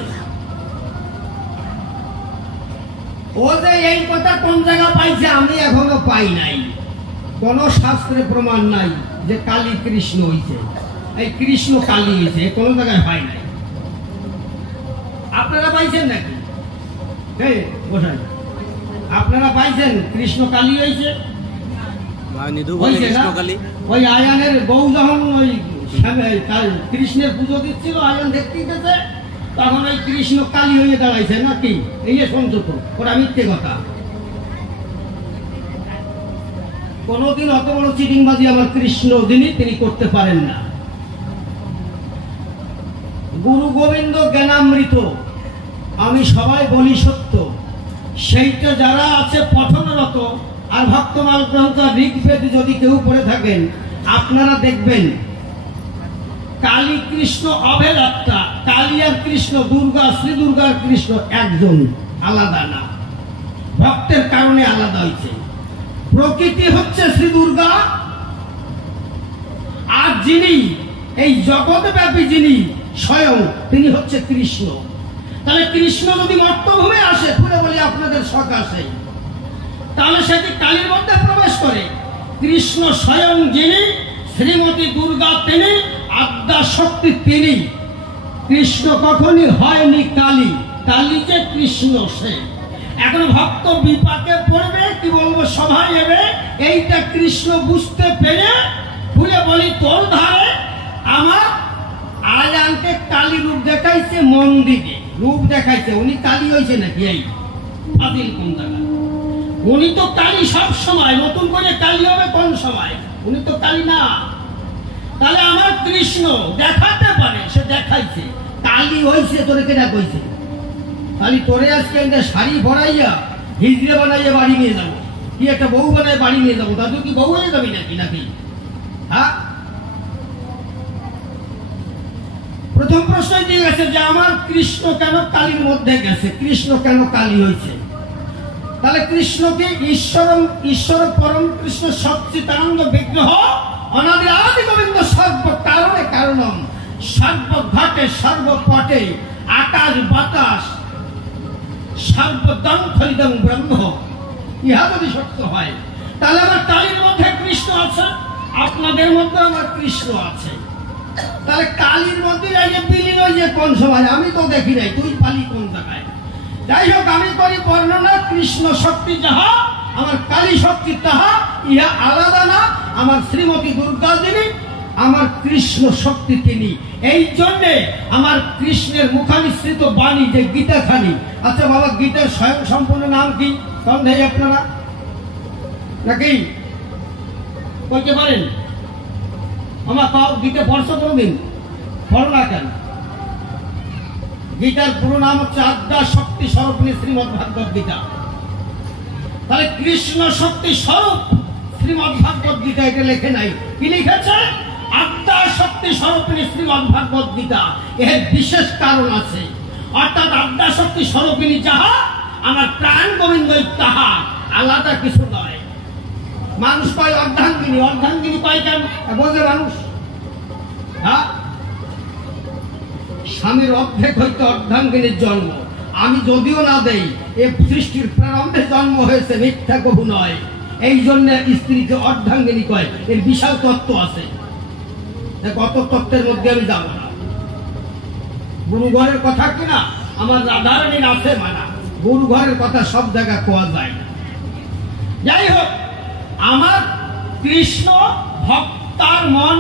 ও যে এই কথা কোন জায়গা পাইছে আমি এখনো পাই নাই, কোন শাস্ত্রে প্রমাণ নাই যে কালী কৃষ্ণ হয়েছে, এই কৃষ্ণ কালী হয়েছে, কোন জায়গায় পাই নাই। আপনারা পাইছেন নাকি? বসাই, আপনারা পাইছেন কৃষ্ণ কালী হয়েছে? ওই আয়ানের বউ যখন ওই কৃষ্ণের পুজো দিচ্ছিল, আয়ান দেখতে গেছে, তখন ওই কৃষ্ণ কালী হয়ে দাঁড়াইছে নাকি? এই সংযত, ওরা মিথ্যে কথা। কোনদিন অত বড় চিটিংবাজি আমার কৃষ্ণ যিনি, তিনি করতে পারেন না। গুরু গোবিন্দ জ্ঞানামৃত, আমি সবাই বলি সত্য, সেইটা যারা আছে পঠনরত আর ভক্তমাল গ্রন্থ ঋগ্বেদ যদি কেউ পড়ে থাকেন, আপনারা দেখবেন কালী কৃষ্ণ অভেদ আত্মা। কালী আর কৃষ্ণ, দুর্গা শ্রী দুর্গার কৃষ্ণ একজন, আলাদা না। ভক্তের কারণে আলাদা হয়েছে। প্রকৃতি হচ্ছে শ্রী দুর্গা, আর যিনি এই জগৎব্যাপী যিনি স্বয়ং, তিনি হচ্ছে কৃষ্ণ। তাহলে কৃষ্ণ যদি মর্তভূমে আসে, পুরো বলি আপনাদের সকাশে, তাহলে সেটি কালীর মধ্যে প্রবেশ করে। কৃষ্ণ স্বয়ং যিনি, শ্রীমতী দুর্গা তিনি, আদ্যা শক্তি তিনি। কৃষ্ণ কখনই হয়নি কালী, কালী যে কৃষ্ণ সে। এখন ভক্ত বিপাকে পড়বে, কি বলবো, সভায় এবে এইটা কৃষ্ণ বুঝতে পেরে খুলে বলি, তোর ধারে আমার আয়ানকে কালী রূপ দেখাইছে, মন্দিরে রূপ দেখাইছে। উনি কালী হয়েছে নাকি? এই ফাজিল কোন জায়গা? উনি তো কালী সব সময়, নতুন করে কালী হবে কোন সময়? উনি তো কালী না। তাহলে আমার কৃষ্ণ দেখাতে পারে, সে দেখাইছে, কালী হয়েছে। তোরে কেনা কইছে কালী? তোরে আজকে শাড়ি ভরাইয়া হিজড়ে বানাইয়া বাড়ি নিয়ে যাবো, কি একটা বউ বানায় বাড়ি নিয়ে যাবো, দাদু কি বউ হয়ে যাবি নাকি? নাকি হ্যাঁ? প্রথম প্রশ্ন দিয়ে গেছে যে আমার কৃষ্ণ কেন কালীর মধ্যে গেছে, কৃষ্ণ কেন কালী হয়েছে? তাহলে কৃষ্ণকে ঈশ্বর পরম কৃষ্ণ সচ্চিদানন্দ বিগ্রহ অনাদি আদি গোবিন্দ সর্ব কারণে কারণম, সর্ব ঘটে সর্বপটে, আকাশ বাতাস সর্বদম খলিদম ব্রহ্ম। ইহা যদি সত্য হয়, তাহলে আমার কালীর মধ্যে কৃষ্ণ আছে, আপনাদের মধ্যে আমার কৃষ্ণ আছে। তাহলে কালীর মধ্যে বিলীন হয়ে যে কোন সময়? আমি তো দেখি নাই, তুই পালি কোন জায়গায়? যাই হোক, আমি করি বর্ণনা, কৃষ্ণ শক্তি যাহা, আমার কালী শক্তি তাহা, ইহা আলাদা না। আমার শ্রীমতী দুর্গা যিনি, আমার কৃষ্ণ শক্তি তিনি। এই জন্যে আমার কৃষ্ণের মুখানিসৃত বাণী যে গীতা খানি। আচ্ছা বাবা, গীতার স্বয়ং সম্পূর্ণ নাম কি সন্দেহ আপনারা নাকি বলতে পারেন? আমার তাও গীতা পড়ছো কোনদিন? পড়ো না কেন? গীতার পুরো নাম হচ্ছে আদ্যা শক্তি স্বরূপিণী শ্রীমদ ভাগবত গীতা। তাহলে কৃষ্ণ শক্তি স্বরূপ শ্রীমদ ভাগবত গীতা, এটা লেখে নাই। কি লিখেছে? আদ্যা শক্তি স্বরূপিণী শ্রীমদ ভাগবত গীতা। এর বিশেষ কারণ আছে। অর্থাৎ আদ্যা শক্তি স্বরূপিণী যাহা, আমার প্রাণ গোবিন্দ তাহা, আলাদা কিছু নয়। মানুষ কয় অর্ধাঙ্গিনী, অর্ধাঙ্গিনী কয় কেন বোঝে মানুষ? হ্যাঁ, স্বামীর অর্ধেক হইতে অর্ধাঙ্গিনীর জন্ম। আমি যদিও না দেই, এ সৃষ্টির প্রারম্ভে জন্ম হয়েছে, মিথ্যা কবু নয়। এই জন্য স্ত্রীকে অর্ধাঙ্গিনী কয়। এর বিশাল তত্ত্ব আছে, কত তত্ত্বের মধ্যে আমি যাব না। গুরু ঘরের কথা কিনা আমার রাধারানীর আছে মানা, গুরু ঘরের কথা সব জায়গায় কোয়া যায় না। যাই হোক, আমার কৃষ্ণ ভক্তার মন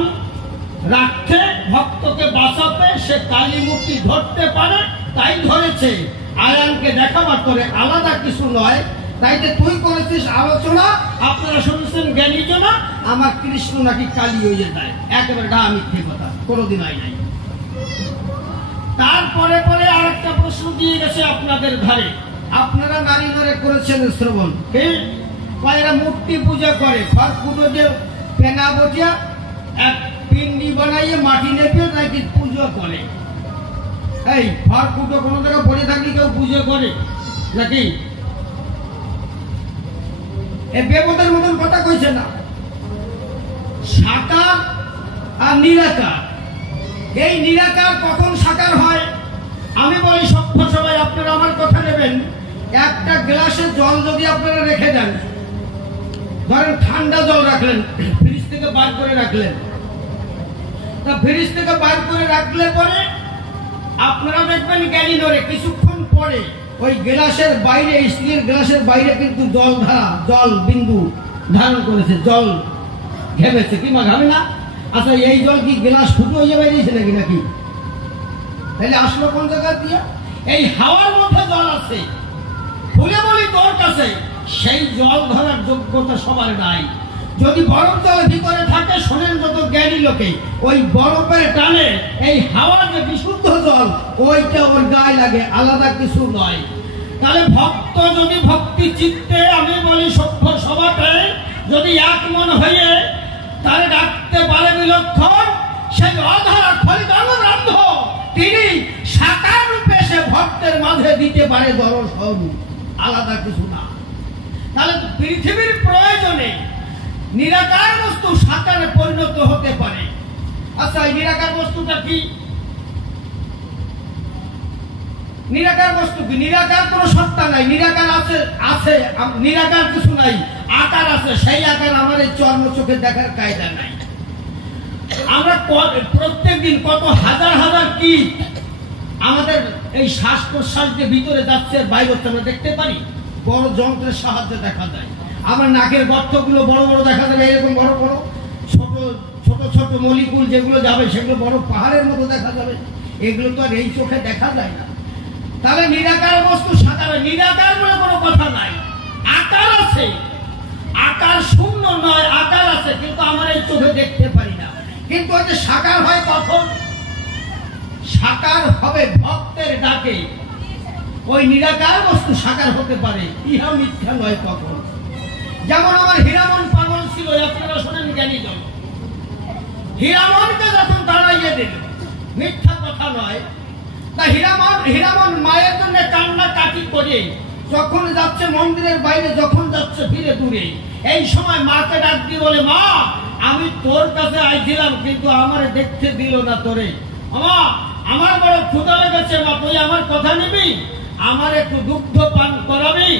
রাখতে, ভক্তকে বাঁচাতে, সে কালী মূর্তি ধরতে পারে, তাই ধরেছে। আয়ানকে দেখাবার করে, আলাদা কিছু নয়। তাই যে তুই করেছিস আলোচনা, আপনারা শুনেছেন জ্ঞানী জনা, আমার কৃষ্ণ নাকি কালী হয়ে যায়, একেবারে গা মিথ্যে কথা, কোনোদিন হয় নাই। তারপরে পরে আরেকটা প্রশ্ন দিয়ে গেছে আপনাদের ঘরে, আপনারা নারী ধরে করেছেন শ্রবণ, এরা মূর্তি পূজা করে, খড়কুটো যে পেনা বটিয়া এক পিন্ডি বানাইয়ে মাটি নেপে নাকি পুজো করে। এই খড়কুটো কোনো জায়গায় পড়ে থাকলে কেউ পুজো করে নাকি? এ বেবদের মতন কথা কইছে না। সাকার আর নিরাকার, এই নিরাকার কখন সাকার হয়? আমি বলি সভ্য সবাই, আপনারা আমার কথা নেবেন। একটা গ্লাসে জল যদি আপনারা রেখে দেন, ধরেন ঠান্ডা জল রাখলেন, ফ্রিজ থেকে বার করে রাখলেন, তা ফ্রিজ থেকে বার করে রাখলে পরে আপনারা দেখবেন জ্ঞানী ধরে কিছুক্ষণ পরে ওই গ্লাসের বাইরে, স্টিলের গ্লাসের বাইরে কিন্তু জল ধারা, জল বিন্দু ধারণ করেছে, জল ঘেমেছে, কিংবা ঘামে না? আচ্ছা, এই জল কি গ্লাস ফুটো হয়ে বেরিয়েছে নাকি? নাকি তাহলে আসলো কোন জায়গা দিয়ে? এই হাওয়ার মধ্যে জল আছে। বলে বলি তোর কাছে, সেই জল ধরার যোগ্যতা সবার নাই। যদি বরফ জল ভিতরে থাকে, শোনেন যত জ্ঞানী লোকে, ওই বরফের টানে এই হাওয়া যে বিশুদ্ধ জল, ওইটা ওর গায়ে লাগে, আলাদা কিছু নয়। তাহলে ভক্ত যদি ভক্তি চিত্তে, আমি বলি সভ্য সভাতে যদি এক মন হয়ে তারে ডাকতে পারে বিলক্ষণ, সেই অধারা খলিদম ব্রহ্ম তিনি সাকার রূপে সে ভক্তের মাঝে দিতে পারে দর্শন, আলাদা কিছু না। তাহলে পৃথিবীর প্রয়োজনে নিরাকার বস্তু সাকারে পরিণত হতে পারে। আচ্ছা, এই নিরাকার বস্তুটা কি? নিরাকার বস্তু কি? নিরাকার কোনো সত্তা নাই। নিরাকার আছে, আছে নিরাকার কিছু নাই, আকার আছে। সেই আকার আমার এই চর্ম চোখে দেখার কায়দা নাই। আমরা প্রত্যেক দিন কত হাজার হাজার কীট আমাদের এই শ্বাস প্রশ্বাস যে ভিতরে যাচ্ছে, বাইরে হচ্ছে, আমরা দেখতে পারি। বড় যন্ত্রের সাহায্যে দেখা যায়। আমরা নাকের গর্তগুলো বড় বড় দেখা যাবে, এরকম বড় বড়। ছোট ছোট ছোট মলিকুল যেগুলো যাবে সেগুলো বড় পাহাড়ের মতো দেখা যাবে। এগুলো তো আর এই চোখে দেখা যায় না। তাহলে নিরাকার বস্তু সাকার, নিরাকার বলে কোনো কথা নাই। আকার আছে, আকার শূন্য নয়, আকার আছে, কিন্তু আমার এই চোখে দেখতে পারি না। কিন্তু ওই যে সাকার হয় কখন? সাকার হবে ভক্তের ডাকে। ওই নিরাকার বস্তু সাকার হতে পারে, ইহা মিথ্যা নয় কখন। যেমন আমার হীরামন পাগল ছিল, আপনারা শোনেন জ্ঞানী জন। হীরামনকে যখন তাড়াইয়ে দিল, মিথ্যা কথা নয়। তা হীরামন মায়ের জন্য কান্না কাটি করে যখন যাচ্ছে মন্দিরের বাইরে, যখন যাচ্ছে ফিরে দূরে, এই সময় মাকে ডাক দিয়ে বলে, মা আমি তোর কাছে আইছিলাম, কিন্তু আমার দেখতে দিল না তোরে। মা আমার বড় ক্ষুধা লেগেছে, মা তুই আমার কথা নিবি, আমার একটু দুগ্ধ পান করাবি।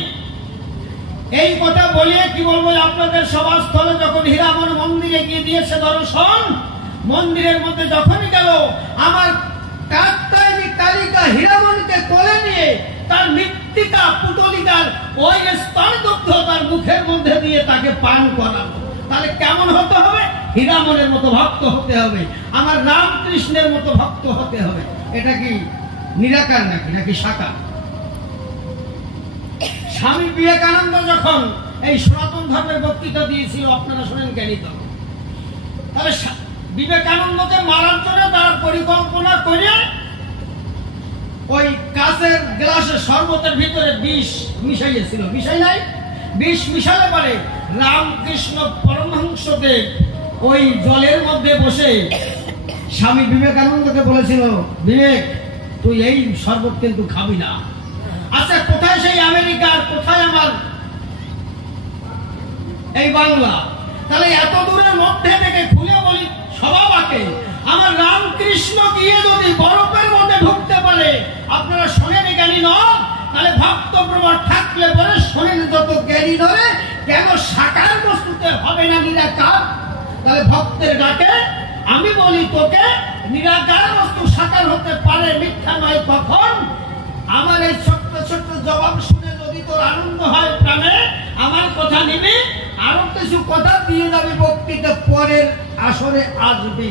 এই কথা বলিয়ে কি বলবো, আপনাদের সভাস্থলে যখন হীরামন মন্দিরে গিয়ে দিয়েছে দর্শন, মন্দিরের মধ্যে যখনই গেল, আমার কাত্যায়নী কালিকা হীরামনকে কোলে নিয়ে তার মৃত্তিকা পুতলিকার ওই স্তন দুগ্ধ তার মুখের মধ্যে দিয়ে তাকে পান করালো। তাহলে কেমন হতে হবে? হীরামনের মতো ভক্ত হতে হবে, আমার রামকৃষ্ণের মতো ভক্ত হতে হবে। এটা কি নিরাকার নাকি সাকার? স্বামী বিবেকানন্দ যখন এই সনাতন ধর্মের বক্তৃতা দিয়েছিল, আপনারা শোনেন জ্ঞানী তো। তাহলে বিবেকানন্দকে মারার জন্য তারা পরিকল্পনা করে ওই কাঁচের গ্লাসে শরবতের ভিতরে বিষ মিশাইয়েছিল। মিশাই নাই? বিষ মিশালে পরে রামকৃষ্ণ পরমহংসদেব ওই জলের মধ্যে বসে স্বামী বিবেকানন্দকে বলেছিল, বিবেক তুই এই শরবত কিন্তু খাবি না। আচ্ছা, কোথায় সেই আমেরিকা আর কোথায় আমার এই বাংলা? তাহলে এত দূরের মধ্যে থেকে খুলে বলি সবাবাকে, আমার রামকৃষ্ণ গিয়ে যদি বরফের মধ্যে ঢুকতে পারে, আপনারা শোনেন জ্ঞানী নন? তাহলে ভক্ত প্রমাণ থাকলে পরে শোনেন যত জ্ঞানী ধরে, কেন সাকার বস্তুতে হবে না নিরাকার? তাহলে ভক্তের ডাকে আমি বলি তোকে নিরাকার বস্তু সাকার হতে পারে, মিথ্যা নয় কখন? আমার এই ছোট্ট ছোট্ট জবাব শুনে যদি তোর আনন্দ হয় প্রাণে, আমার কথা নিবি, আরো কিছু কথা দিয়ে যাবি বক্তৃতা পরের আসরে আসবি।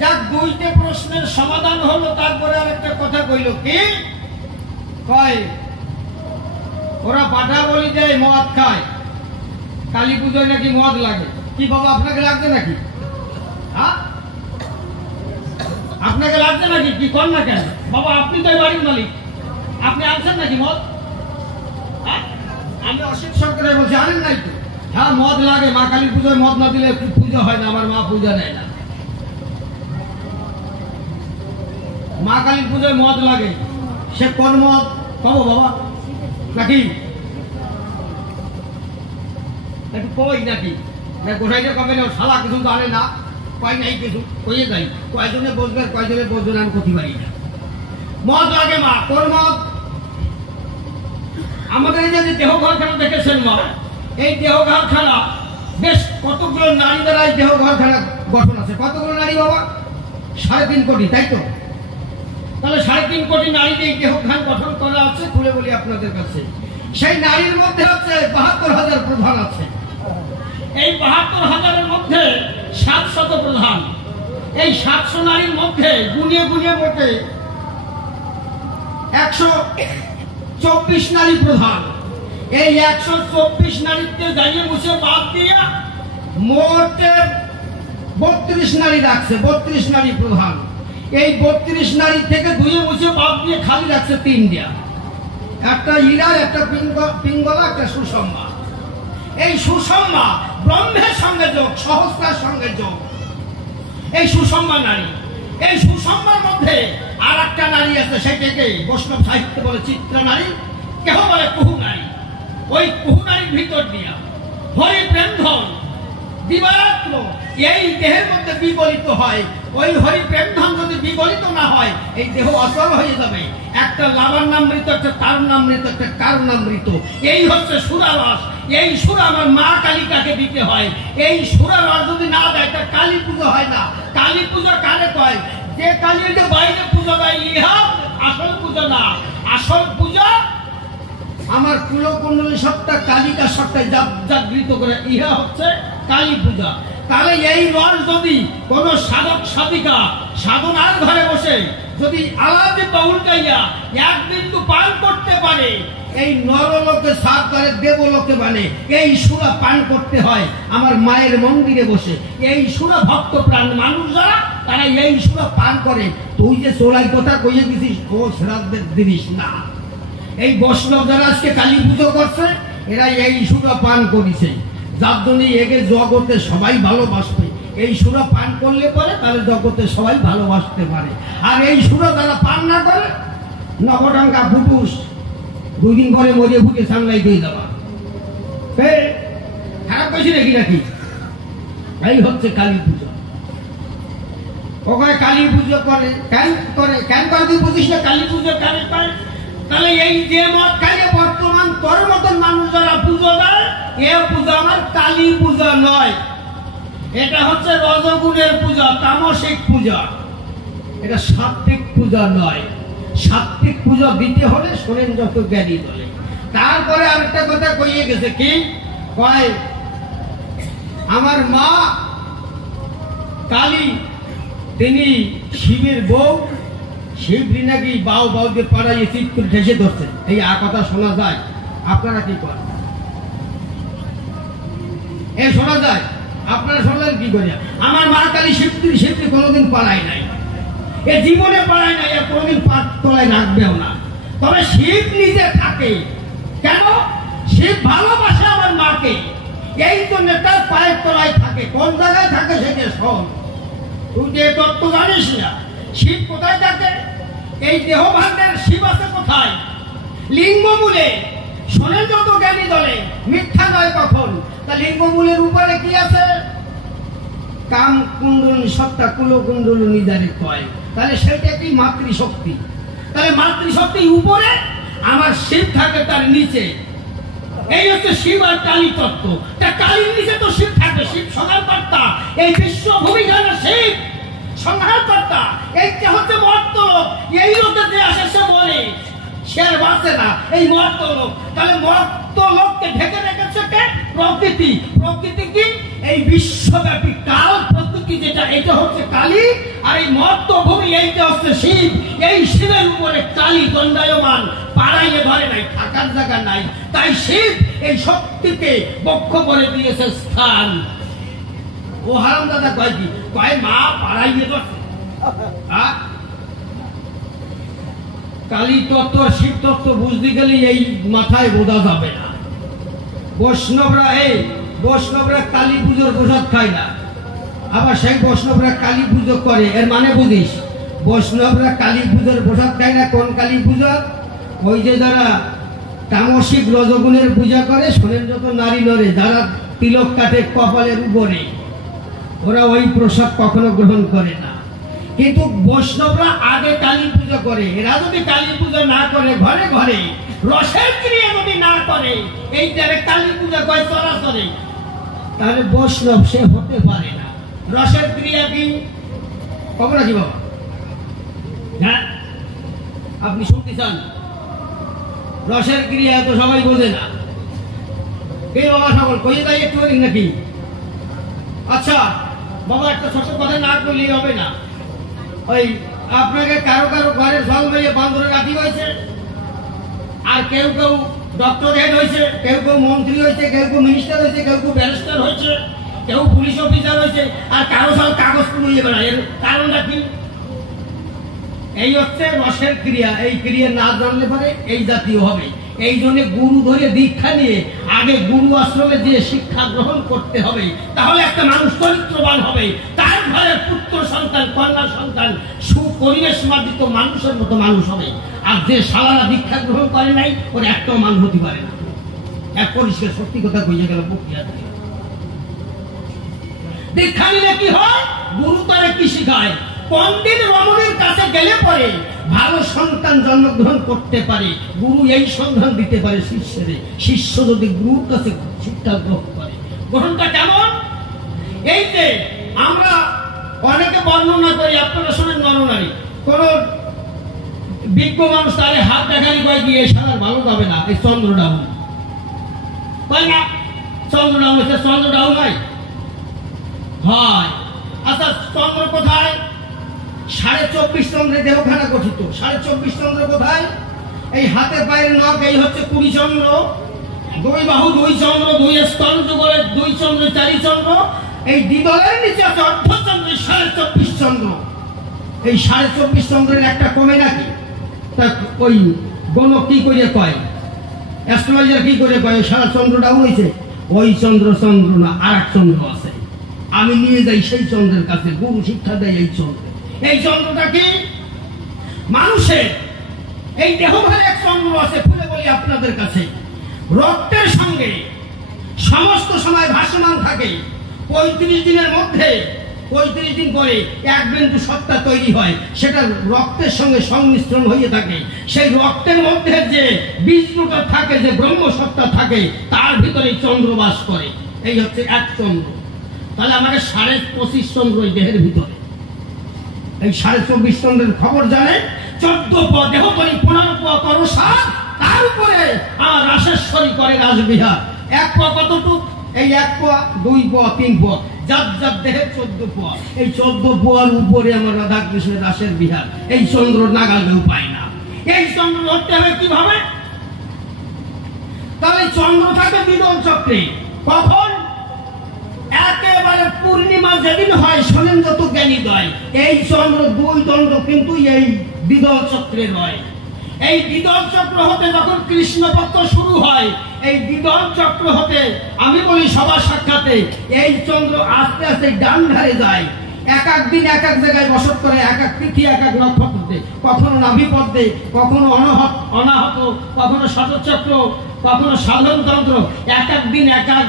যাক, দুইটা প্রশ্নের সমাধান হলো। তারপরে আর একটা কথা কইল, কি কয় ওরা পাঠা বলি দেয়, মদ খায়, কালী পুজোয় নাকি মদ লাগে। কি বাবা আপনাকে লাগছে নাকি? হ্যাঁ, আপনাকে লাগছে নাকি? কি কর না কেন বাবা? আপনি তো বাড়ির মালিক, আপনি আনছেন নাকি মদ? আমি অসিত সরকারের বলছি, আনেন নাই তো? হ্যাঁ, মদ লাগে। মা কালী পুজোয় মদ না দিলে পুজো হয় না, আমার মা পূজা নেয় না। মা কালী পুজোয় মদ লাগে, সে কোন মদ কব বাবা? নাকি একটু কই নাকি গোসাইটা কবে না, শালা কিছু তো আনে না, কয় নাই কিছু কইয়ে যাই, কয়জনে বসবে কয়জনে বসবে না আমি করতে পারি না। মদ লাগে মা, কোন মদ? আমাদের এই যে দেহ ঘরখানা দেখেছেন মা, এই দেহ ঘরখানা বেশ কতগুলো নারী দ্বারা এই দেহ ঘরখানা গঠন আছে। কতগুলো নারী বাবা? 3.5 কোটি, তাই তো? তাহলে 3.5 কোটি নারী এই দেহখান গঠন করা আছে। খুলে বলি আপনাদের কাছে, সেই নারীর মধ্যে হচ্ছে 72,000 প্রধান আছে। এই 72,000-এর মধ্যে 700 প্রধান। এই 700 নারীর মধ্যে গুনিয়ে গুনিয়ে মোটে 124 নারী প্রধান। এই 124 নারীকে জানিয়ে মুছে বাদ দিয়ে মোটে 32 নারী রাখছে, 32 নারী প্রধান। এই 32 নারী থেকে ধুয়ে মুছে বাদ দিয়ে খালি রাখছে 3টা, একটা ইরা, একটা পিঙ্গলা, একটা সুষম্মা। এই সুষম্মা ব্রহ্মের সঙ্গে যোগ, সহস্রার সঙ্গে যোগ। এই সুষম্মা নারী, এই সুষম্মার মধ্যে আর একটা নারী আছে, সেটাকে বৈষ্ণব সাহিত্য বলে চিত্রা নারী, কেহ বলে কুহু নারী। ওই কুহুনারির ভিতর দিয়া হরি প্রেম ধন দিবারাত্র এই দেহের মধ্যে বিবলিত হয়। ওই হরি প্রেম ধন যদি বিবলিত না হয় এই দেহ অচল হয়ে যাবে। একটা লাবণ্যামৃত, একটা তারুণ্যামৃত, একটা কারুণামৃত, এই হচ্ছে সুরারস। এই সুর আমার মা কালিকাকে দিতে হয়। এই সুরারস যদি না দেয় তা কালী পুজো হয় না। কালী পূজা কারে কয়? যে কালীর যে বাইরে পূজা দেয় ইহা আসল পূজা না। আসল পূজা আমার কুলকুণ্ডলী সত্তা কালিকা সত্তায় জাগৃত করে, ইহা হচ্ছে কালী পূজা। তাহলে এই রস যদি কোন সাধক সাধিকা সাধনার ঘরে বসে যদি আলাদা বাউল গাইয়া এক বিন্দু পান করতে পারে, এই নরলোকে সাপ করে দেবলোকে মানে এই সুরা পান করতে হয় আমার মায়ের মন্দিরে বসে। এই সুরা ভক্ত প্রাণ মানুষ যারা তারা এই সুরা পান করে। তুই যে চোরাই কথা কইয়ে দিছিস ও শ্রাদ্ধের জিনিস না। এই বৈষ্ণব যারা আজকে কালী পুজো করছে এরা এই সুরা পান করেছে, যার জন্য একে জগতে সবাই ভালোবাসবে। এই সুরা পান করলে পরে তাহলে জগতে সবাই ভালোবাসতে পারে। আর এই সুরা যারা পান না করে নবডাঙ্গা ফুটুস 2 দিন পরে মরে ফুটে সামলাই দিয়ে দেওয়া খারাপ বেশি নাকি নাকি। এই হচ্ছে কালী পুজো। ওখানে কালী পুজো করে কেন করে তুই বুঝিস না কালী পুজো কেন করে? তাহলে এই যে মত খাইয়ে বর্তমান তোর মতন মানুষ যারা পুজো দেয় এ পূজা আমার কালী পূজা নয়। এটা হচ্ছে রজগুণের পূজা, তামসিক পূজা। এটা সাত্বিক পূজা নয়। সাত্বিক পূজা দিতে হলে শোনেন যত জ্ঞানী বলে। তারপরে আরেকটা কথা কইয়ে গেছে কি কয় আমার মা কালী তিনি শিবের বউ, শিবরি নাকি বাউ বাউকে পাড়াইয়ে চিৎ করে ঠেসে ধরছেন। এই কথা শোনা যায়? আপনারা কি করেন? এ শোনা যায়? আপনারা শুনলেন কি করে? আমার মা কালী শিবরি কোনোদিন পাড়ায় নাই, এ জীবনে পাড়ায় নাই, আর কোনোদিন পাট তলায় রাখবেও না। তবে শিব নিজে থাকে কেন? শিব ভালোবাসে আমার মাকে, এই জন্য তার পায়ের তলায় থাকে। কোন জায়গায় থাকে সেটা শোন। তুই যে তত্ত্ব জানিস না শিব কোথায় থাকে? এই দেহ ভাণ্ডের শিব আছে কোথায়? লিঙ্গমূলে। শোনেন যত জ্ঞানী দলে, মিথ্যা নয় কখন। তা লিঙ্গমূলের উপরে কি আছে? কাম কুণ্ডলী সত্তা কুলকুণ্ডলী নিজারে কয়। তাহলে সেটা কি? মাতৃশক্তি। তাহলে মাতৃশক্তির উপরে আমার শিব থাকে, তার নিচে। এই হচ্ছে শিব আর কালী তত্ত্ব। তা কালীর নিচে তো শিব থাকে। শিব সংহারকর্তা, এই বিশ্বভূমি জানা শিব সংহারকর্তা। এইটা হচ্ছে মর্তলোক। এই লোকে যে আসে সে বলে সে আর বাঁচে না, এই মর্তলোক। তাহলে মর্তলোককে ঢেকে রেখেছে কে? প্রকৃতি। প্রকৃতি কি? এই বিশ্বব্যাপী কাল প্রকৃতি যেটা, এটা হচ্ছে কালী। আর এই মর্তভূমি এইটা হচ্ছে শিব। এই শিবের উপরে কালী দণ্ডায়মান, পাড়াইয়ে ধরে নাই, থাকার জায়গা নাই। তাই শিব এই শক্তিকে বক্ষ করে দিয়েছে স্থান। ও হারাম দাদা কয় কি? কয় মা পাড়াইয়ে ধরছে। কালী তত্ত্ব শিব তত্ত্ব বুঝতে গেলে এই মাথায় বোঝা যাবে না। বৈষ্ণবরা কালী পুজোর প্রসাদ খায় না, আবার সেই বৈষ্ণবরা কালী পুজো করে। এর মানে বুঝিস? বৈষ্ণবরা কালী পুজোর প্রসাদ খায় না। কোন কালী পূজা? ওই যে যারা তামসিক রজগুণের পূজা করে, শোনেন যত নারী নরে, যারা তিলক কাটে কপালের উপরে, ওরা ওই প্রসাদ কখনো গ্রহণ করে না। কিন্তু বৈষ্ণবরা আগে কালী পুজো করে। এরা যদি কালী পুজো না করে, ঘরে ঘরে রসের ক্রিয়া যদি না করে, এই যারা কালী পূজা করে চরাচরে, তাহলে বৈষ্ণব সে হতে পারে না। রসের ক্রিয়া কি? কবে নাকি বাবা? হ্যাঁ, আপনি শুনতে চান? রসের ক্রিয়া তো সবাই বোঝে না। এই বাবা সকল কইয়ে দেয় একটু নাকি? আচ্ছা বাবা, একটা ছোট কথা না করলেই হবে না। ওই আপনাকে কারো কারো ঘরের ফল ভাইয়ে বান্ধরে রাখি হয়েছে, আর কেউ কেউ ডক্টর হেড হয়েছে, কেউ কেউ মন্ত্রী হয়েছে, কেউ কেউ মিনিস্টার হয়েছে, কেউ কেউ ব্যারিস্টার হয়েছে, কেউ পুলিশ অফিসার হয়েছে, আর কারো সব কাগজ পুড়িয়ে বেড়ায়। এর কারণটা কি? এই হচ্ছে রসের ক্রিয়া। এই ক্রিয়া না জানলে পরে এই জাতীয় হবে। এই জন্য গুরু ধরে দীক্ষা নিয়ে আগে গুরু আশ্রমে যে শিক্ষা গ্রহণ করতে হবে, তাহলে একটা মানুষ চরিত্রবান হবে। তার ঘরের পুত্র সন্তান কন্যা সন্তান সুপরিবেশ মার্জিত মানুষের মতো মানুষ হবে। আর যে সালারা দীক্ষা গ্রহণ করে নাই, ওর একটাও মান হতে পারে না। এক পরিষ্কার সত্যি কথা কইয়ে গেল বকিয়া দিয়ে। দীক্ষা নিলে কি হয়? গুরু তারে কি শিখায়? পণ্ডিত রমণের কাছে গেলে পরে ভালো সন্তান জন্মগ্রহণ করতে পারে। গুরু এই সন্ধান দিতে পারে শিষ্যের। শিষ্য যদি গুরুর কাছে শিক্ষা গ্রহণ করে, গ্রহণটা কেমন? এই যে আমরা অনেকে বর্ণনা করি, আপনারা শোনেন নরনারী, কোন বিজ্ঞ মানুষ তারে হাত দেখালি কয় গিয়ে সারা ভালো যাবে না, এই চন্দ্র ডাউন কয় না, চন্দ্র ডাউন হচ্ছে চন্দ্র ডাউন হয়। আচ্ছা চন্দ্র কোথায়? 24.5 চন্দ্রে দেহখানা গঠিত। 24.5 চন্দ্র কোথায়? এই হাতে পায়ের নখ, এই হচ্ছে 20 চন্দ্র। 2 বাহু 2 চন্দ্র, 2 স্তন যুগলে 2 চন্দ্র 4 চন্দ্র। এই দ্বিদলের নিচে আছে অর্ধচন্দ্র 24.5 চন্দ্র। এই 24.5 চন্দ্রের একটা কমে নাকি? তা ওই গণক কি করে কয়, অ্যাস্ট্রোলজার কি করে কয় সারা চন্দ্র ডাউন হয়েছে? ওই চন্দ্র চন্দ্র না, আর এক চন্দ্র আছে। আমি নিয়ে যাই সেই চন্দ্রের কাছে, গুরু শিক্ষা দেয় এই চন্দ্র। এই চন্দ্রটা কি? মানুষের এই দেহভারে এক চন্দ্র আছে, খুলে বলি আপনাদের কাছে, রক্তের সঙ্গে সমস্ত সময় ভাসমান থাকে। 35 দিনের মধ্যে 35 দিন পরে এক বিন্দু সত্তা তৈরি হয়, সেটা রক্তের সঙ্গে সংমিশ্রণ হয়ে থাকে। সেই রক্তের মধ্যে যে বীজটা থাকে, যে ব্রহ্ম সত্তা থাকে, তার ভিতরে চন্দ্র বাস করে। এই হচ্ছে এক চন্দ্র। তাহলে আমাদের 25.5 চন্দ্র এই দেহের ভিতরে। এই 24.5 চন্দ্রের খবর জানে। 14 প দেহ করি 15 প করো সাত, তার উপরে আমার রাসেশ্বরী করে রাসবিহার। 1 প কতটুকু? এই 1 প 2 প 3 প, যার যার দেহে 14 প। এই 14 পর উপরে আমার রাধা কৃষ্ণের রাসের বিহার। এই চন্দ্র নাগালেও পায় না। এই চন্দ্র ধরতে হবে কিভাবে? তাহলে চন্দ্র থাকে দ্বিদল চক্রে। কখন? একেবারে পূর্ণিমা যেদিন হয়, শোনেন যত জ্ঞানী দয়, এই চন্দ্র 2 দণ্ড কিন্তু এই দ্বিদল চক্রে রয়। এই দ্বিদল চক্র হতে যখন কৃষ্ণপক্ষ শুরু হয়, এই দ্বিদল চক্র হতে আমি বলি সবার সাক্ষাতে এই চন্দ্র আস্তে আস্তে ডান ধারে যায়। এক এক দিন এক এক জায়গায় বসত করে, এক এক তিথি এক এক নক্ষত্রতে, কখনো নাভিপদ্মে, কখনো অনাহত, কখনো শতচক্র, কখনো সাধনতন্ত্র। এক এক দিন এক এক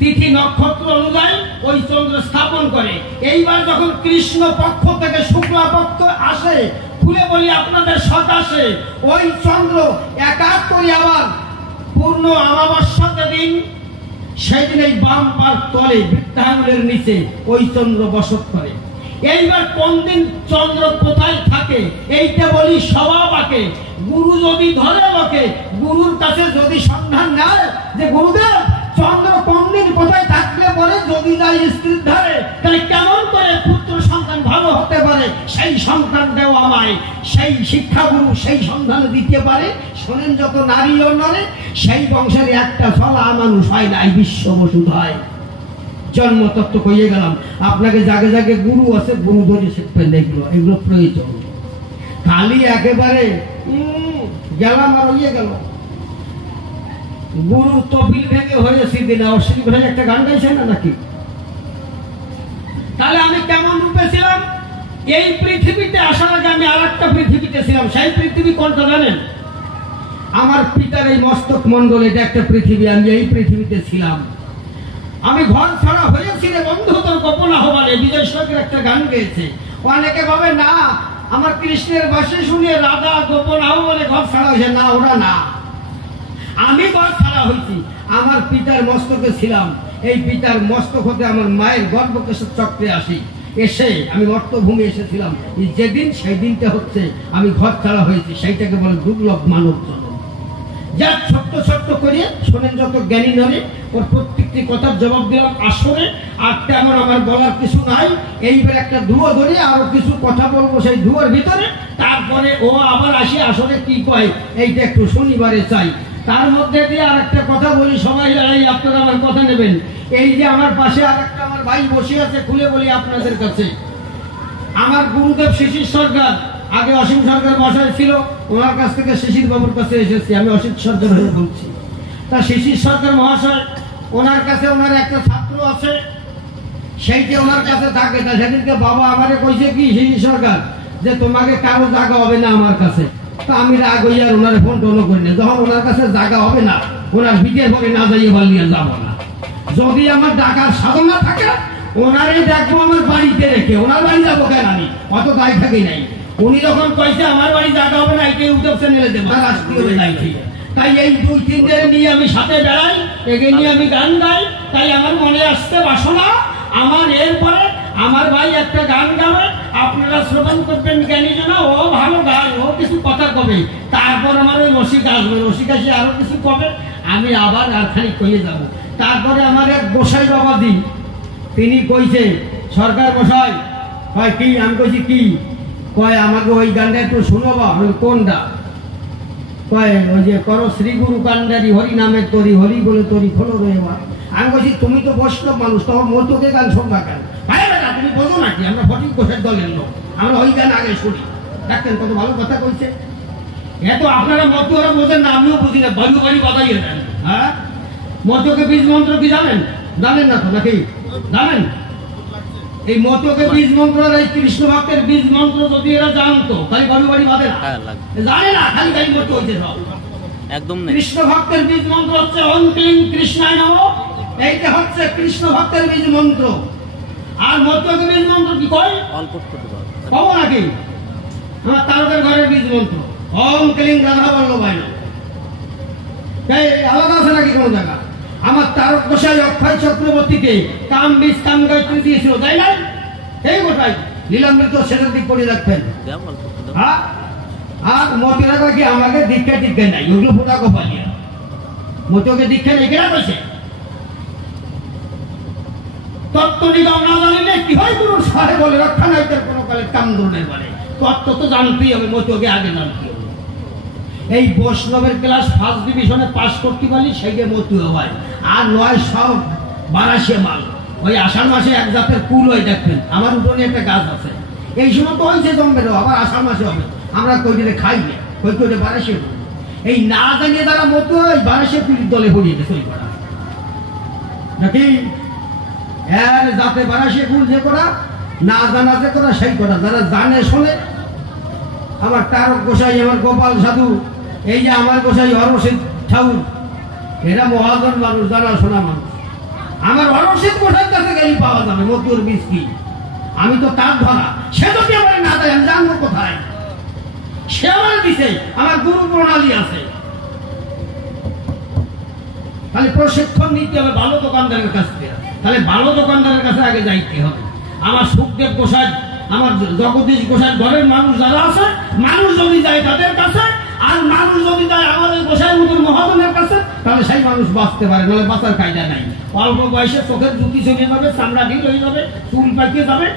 তিথি নক্ষত্র অনুযায়ী ওই চন্দ্র স্থাপন করে। এইবার যখন কৃষ্ণ পক্ষ থেকে শুক্লা পক্ষ আসে, খুলে বলি আপনাদের সকাশে, ওই চন্দ্র এক এক করে আবার পূর্ণ অমাবস্যা যেদিন, সেই দিন এই বাম পার তলে বৃত্তাঙ্গুলের নিচে ওই চন্দ্র বসত করে। এইবার কোন দিন চন্দ্র কোথায় থাকে এইটা বলি স্বভাবাকে। গুরু যদি ধরে লোকে, গুরুর কাছে যদি সন্ধান নেয় যে গুরুদেব চন্দ্র কোন দিন কোথায় থাকলে পরে যদি যায় স্ত্রীর ধারে, তাহলে কেমন করে পুত্র সন্তান ভালো হতে পারে, সেই সন্তান দেও আমায়। সেই শিক্ষাগুরু সেই সন্ধান দিতে পারে। শোনেন যত নারী ও নরে, সেই বংশের একটা ফলা মানুষ হয় নাই, বিশ্ব বসুধ হয়। জন্মতত্ত্ব কইয়ে গেলাম আপনাকে। জাগে জাগে গুরু আছে, গুরু ধরে শিখবেন। এগুলো প্রয়োজন। খালি একেবারে গেলাম আর হইয়ে গেল। গুরু তবিল ভেঙে হয়েছি দিন অশ্বিনী ঘোষাল একটা গান গাইছে না নাকি? তাহলে আমি কেমন রূপে ছিলাম? এই পৃথিবীতে আসার আগে আমি আর একটা পৃথিবীতে ছিলাম। সেই পৃথিবী কোনটা জানেন? আমার পিতার এই মস্তক মন্ডল, এটা একটা পৃথিবী। আমি এই পৃথিবীতে ছিলাম। আমি ঘর ছাড়া হয়েছি রে বন্ধু তোর গোপন আহ্বানে। বিজয় সরকার একটা গান গেয়েছে। অনেকে ভাবে না আমার কৃষ্ণের বাসে শুনে রাধা গোপন আহ্বানে ঘর ছাড়া হয়েছে। না, ওরা না, আমি ঘর ছাড়া হয়েছি। আমার পিতার মস্তকে ছিলাম। এই পিতার মস্তক হতে আমার মায়ের গর্ভকেশর চক্রে আসি। এসে আমি মর্তভূমি এসেছিলাম। যেদিন সেই দিনটা হচ্ছে আমি ঘর ছাড়া হয়েছি। সেইটাকে বলে দুর্লভ মানব জন্ম। যার ছোট্ট ছোট্ট করে শোনেন যত জ্ঞানী নরে, ওর প্রত্যেকটি কথার জবাব দিলাম আসরে। আর তেমন আমার বলার কিছু নাই। এইবার একটা ধুয়ো ধরে আরো কিছু কথা বলবো সেই ধুয়োর ভিতরে। তারপরে ও আবার আসি আসরে কি কয় এইটা একটু শনিবারে চাই। তার মধ্যে দিয়ে আর একটা কথা বলি, সবাই আপনারা আমার কথা নেবেন। এই যে আমার পাশে আর একটা আমার ভাই বসে আছে, খুলে বলি আপনাদের কাছে। আমার গুরুদেব শিশির সরকার, আগে অসীম সরকার মশাই ছিল, ওনার কাছ থেকে শিশির বাবুর কাছে এসেছি। আমি অসিত সরকার হয়ে বলছি। তা শিশির সরকার মহাশয়, ওনার কাছে ওনার একটা ছাত্র আছে, সেইটা ওনার কাছে থাকে। তা সেদিনকে বাবা আমারে কইছে কি, শিশির সরকার, যে তোমাকে কারো জায়গা হবে না আমার কাছে। তা আমি রাগ হইয়া আর ওনার ফোন টোনও করি না। যখন ওনার কাছে জায়গা হবে না, ওনার ভিটের পরে না যাইয়ে বালিয়ে যাবো না। যদি আমার ডাকার সাধনা থাকে, ওনারই দেখবো আমার বাড়িতে রেখে। ওনার বাড়ি যাবো কেন আমি? অত দায় থাকি নাই। উনি যখন কইছে আমার বাড়ি জায়গা হবে না, একে ইউটিউব চ্যানেলে দেবো, রাষ্ট্রীয় যাইছি। তাই এই 2-3 দিনে নিয়ে আমি সাথে বেড়াই, একে নিয়ে আমি গান গাই। তাই আমার মনে আসতে বাসনা, আমার এরপরে আমার ভাই একটা গান গাবে, আপনারা শ্রবণ করবেন। জ্ঞানী জনা ও ভালো গায়, ও কিছু কথা কবে, তারপর আমার ওই রসিক আসবে, রসিক আসে আরো কিছু কবে, আমি আবার আর খালি কইয়ে যাব। তারপরে আমার এক গোসাই বাবা দিন, তিনি কইছে সরকার গোসাই হয় কি? আমি কইছি কি? কয় আমাকে ওই গানটা একটু শোনাবা। আমি কোনটা? কয় ওই যে করো শ্রী গুরু কান্ডারি হরি নামের তরি, হরি বলে তরি খোলো রয়েবা। আমি বলছি তুমি তো বৈষ্ণব মানুষ, তোমার মতকে গান শুনবা কেন? ভাই বেটা তুমি বোঝো নাকি আমরা ফটিক ঘোষের দলের লোক, আমরা ওই গান আগে শুনি। দেখতেন কত ভালো কথা কইছে। এত আপনারা মতো ওরা বোঝেন না, আমিও বুঝি না, বাড়ি বাড়ি বাদাইয়ে দেন। হ্যাঁ, মতকে বীজ মন্ত্র কি জানেন? জানেন না তো নাকি? জানেন? এই মতকে বীজ মন্ত্র, এই কৃষ্ণ ভক্তের বীজ মন্ত্র যদি এরা জানতো, খালি বাড়ি বাড়ি বাঁধে না, জানে না, খালি খালি মতো হয়েছে সব একদম। কৃষ্ণ ভক্তের বীজ মন্ত্র হচ্ছে ওম ক্লিং কৃষ্ণায় নমঃ, এইটা হচ্ছে কৃষ্ণ ভক্তের বীজ মন্ত্র। আর মতকে বীজ মন্ত্র কি কয়? অল্প পাবো নাকি? আমার তারকের ঘরের বীজ মন্ত্র ওম ক্লিং রাধা বল্লভায় নমঃ। এই আলাদা আছে নাকি কোনো জায়গা? আমার তারক গোসাই অক্ষয় চক্রবর্তীকে কাম বীজ কাম গায়ত্রী দিয়েছিল, তাই না? এই গোসাই লীলামৃত সেটার দিক করে রাখবেন। হ্যাঁ, আর মতেরা কি আমাকে দীক্ষা টিক্ষা নাই, ওগুলো ফোটা কপালিয়া। মতকে দীক্ষা নেই কেনা কইছে? তত্ত্ব নিগম না জানিলে কি হয়? গুরু সাহেব বলে রক্ষা নাই তার কোনো কালে কাম ধরনের বলে। তত্ত্ব তো জানতেই হবে, মতকে আগে জানতে হবে। এই বৈষ্ণবের ক্লাস ফার্স্ট ডিভিশনে পাস করতে পারলি সেইটা মতুয়া হয়। আর নয় সব বারাসে মাল। ওই আষাঢ় মাসে এক জাতের কুল হয়, দেখবেন আমার উঠোনে একটা গাছ আছে, এই সময় তো হয়েছে জমবে, আবার আষাঢ় মাসে হবে। আমরা কই দিলে খাই না, কই করে বারাসে কুল। এই না জানিয়ে যারা মতুয়া ওই বারাসে কুলির দলে হরিয়ে গেছে ওই করা নাকি? এর যাতে বারাসে কুল যে করা, না জানা যে করা সেই করা। যারা জানে শোনে, আমার তারক গোসাই, আমার গোপাল সাধু, এই যে আমার গোসাই হরসিদ ঠাকুর, এরা মহাজন মানুষ, জানা শোনা মানুষ। আমার হরসিদ গোসাইর কাছে গেলেই পাওয়া যাবে মতুর বীজ কি। আমি তো তার ধরা, সে যদি আমার না দেয় আমি জানবো কোথায়? সে আমার দিছে, আমার গুরু প্রণালী আছে। তাহলে প্রশিক্ষণ নিতে হবে ভালো দোকানদারের কাছ থেকে। তাহলে ভালো দোকানদারের কাছে আগে যাইতে হবে। আমার সুখদেব গোসাই, আমার জগদীশ গোসাই ঘরের মানুষ যারা আছে, মানুষ যদি যায় তাদের কাছে, আর মানুষ যদি যায় আমাদের গোসাই মতন মহাজনের কাছে, তাহলে সেই মানুষ বাঁচতে পারে, নাহলে বাঁচার কায়দা নাই। অল্প বয়সে চোখের জুতি চলে যাবে, চামড়া ঢিল হয়ে যাবে, চুল পাকিয়ে যাবে,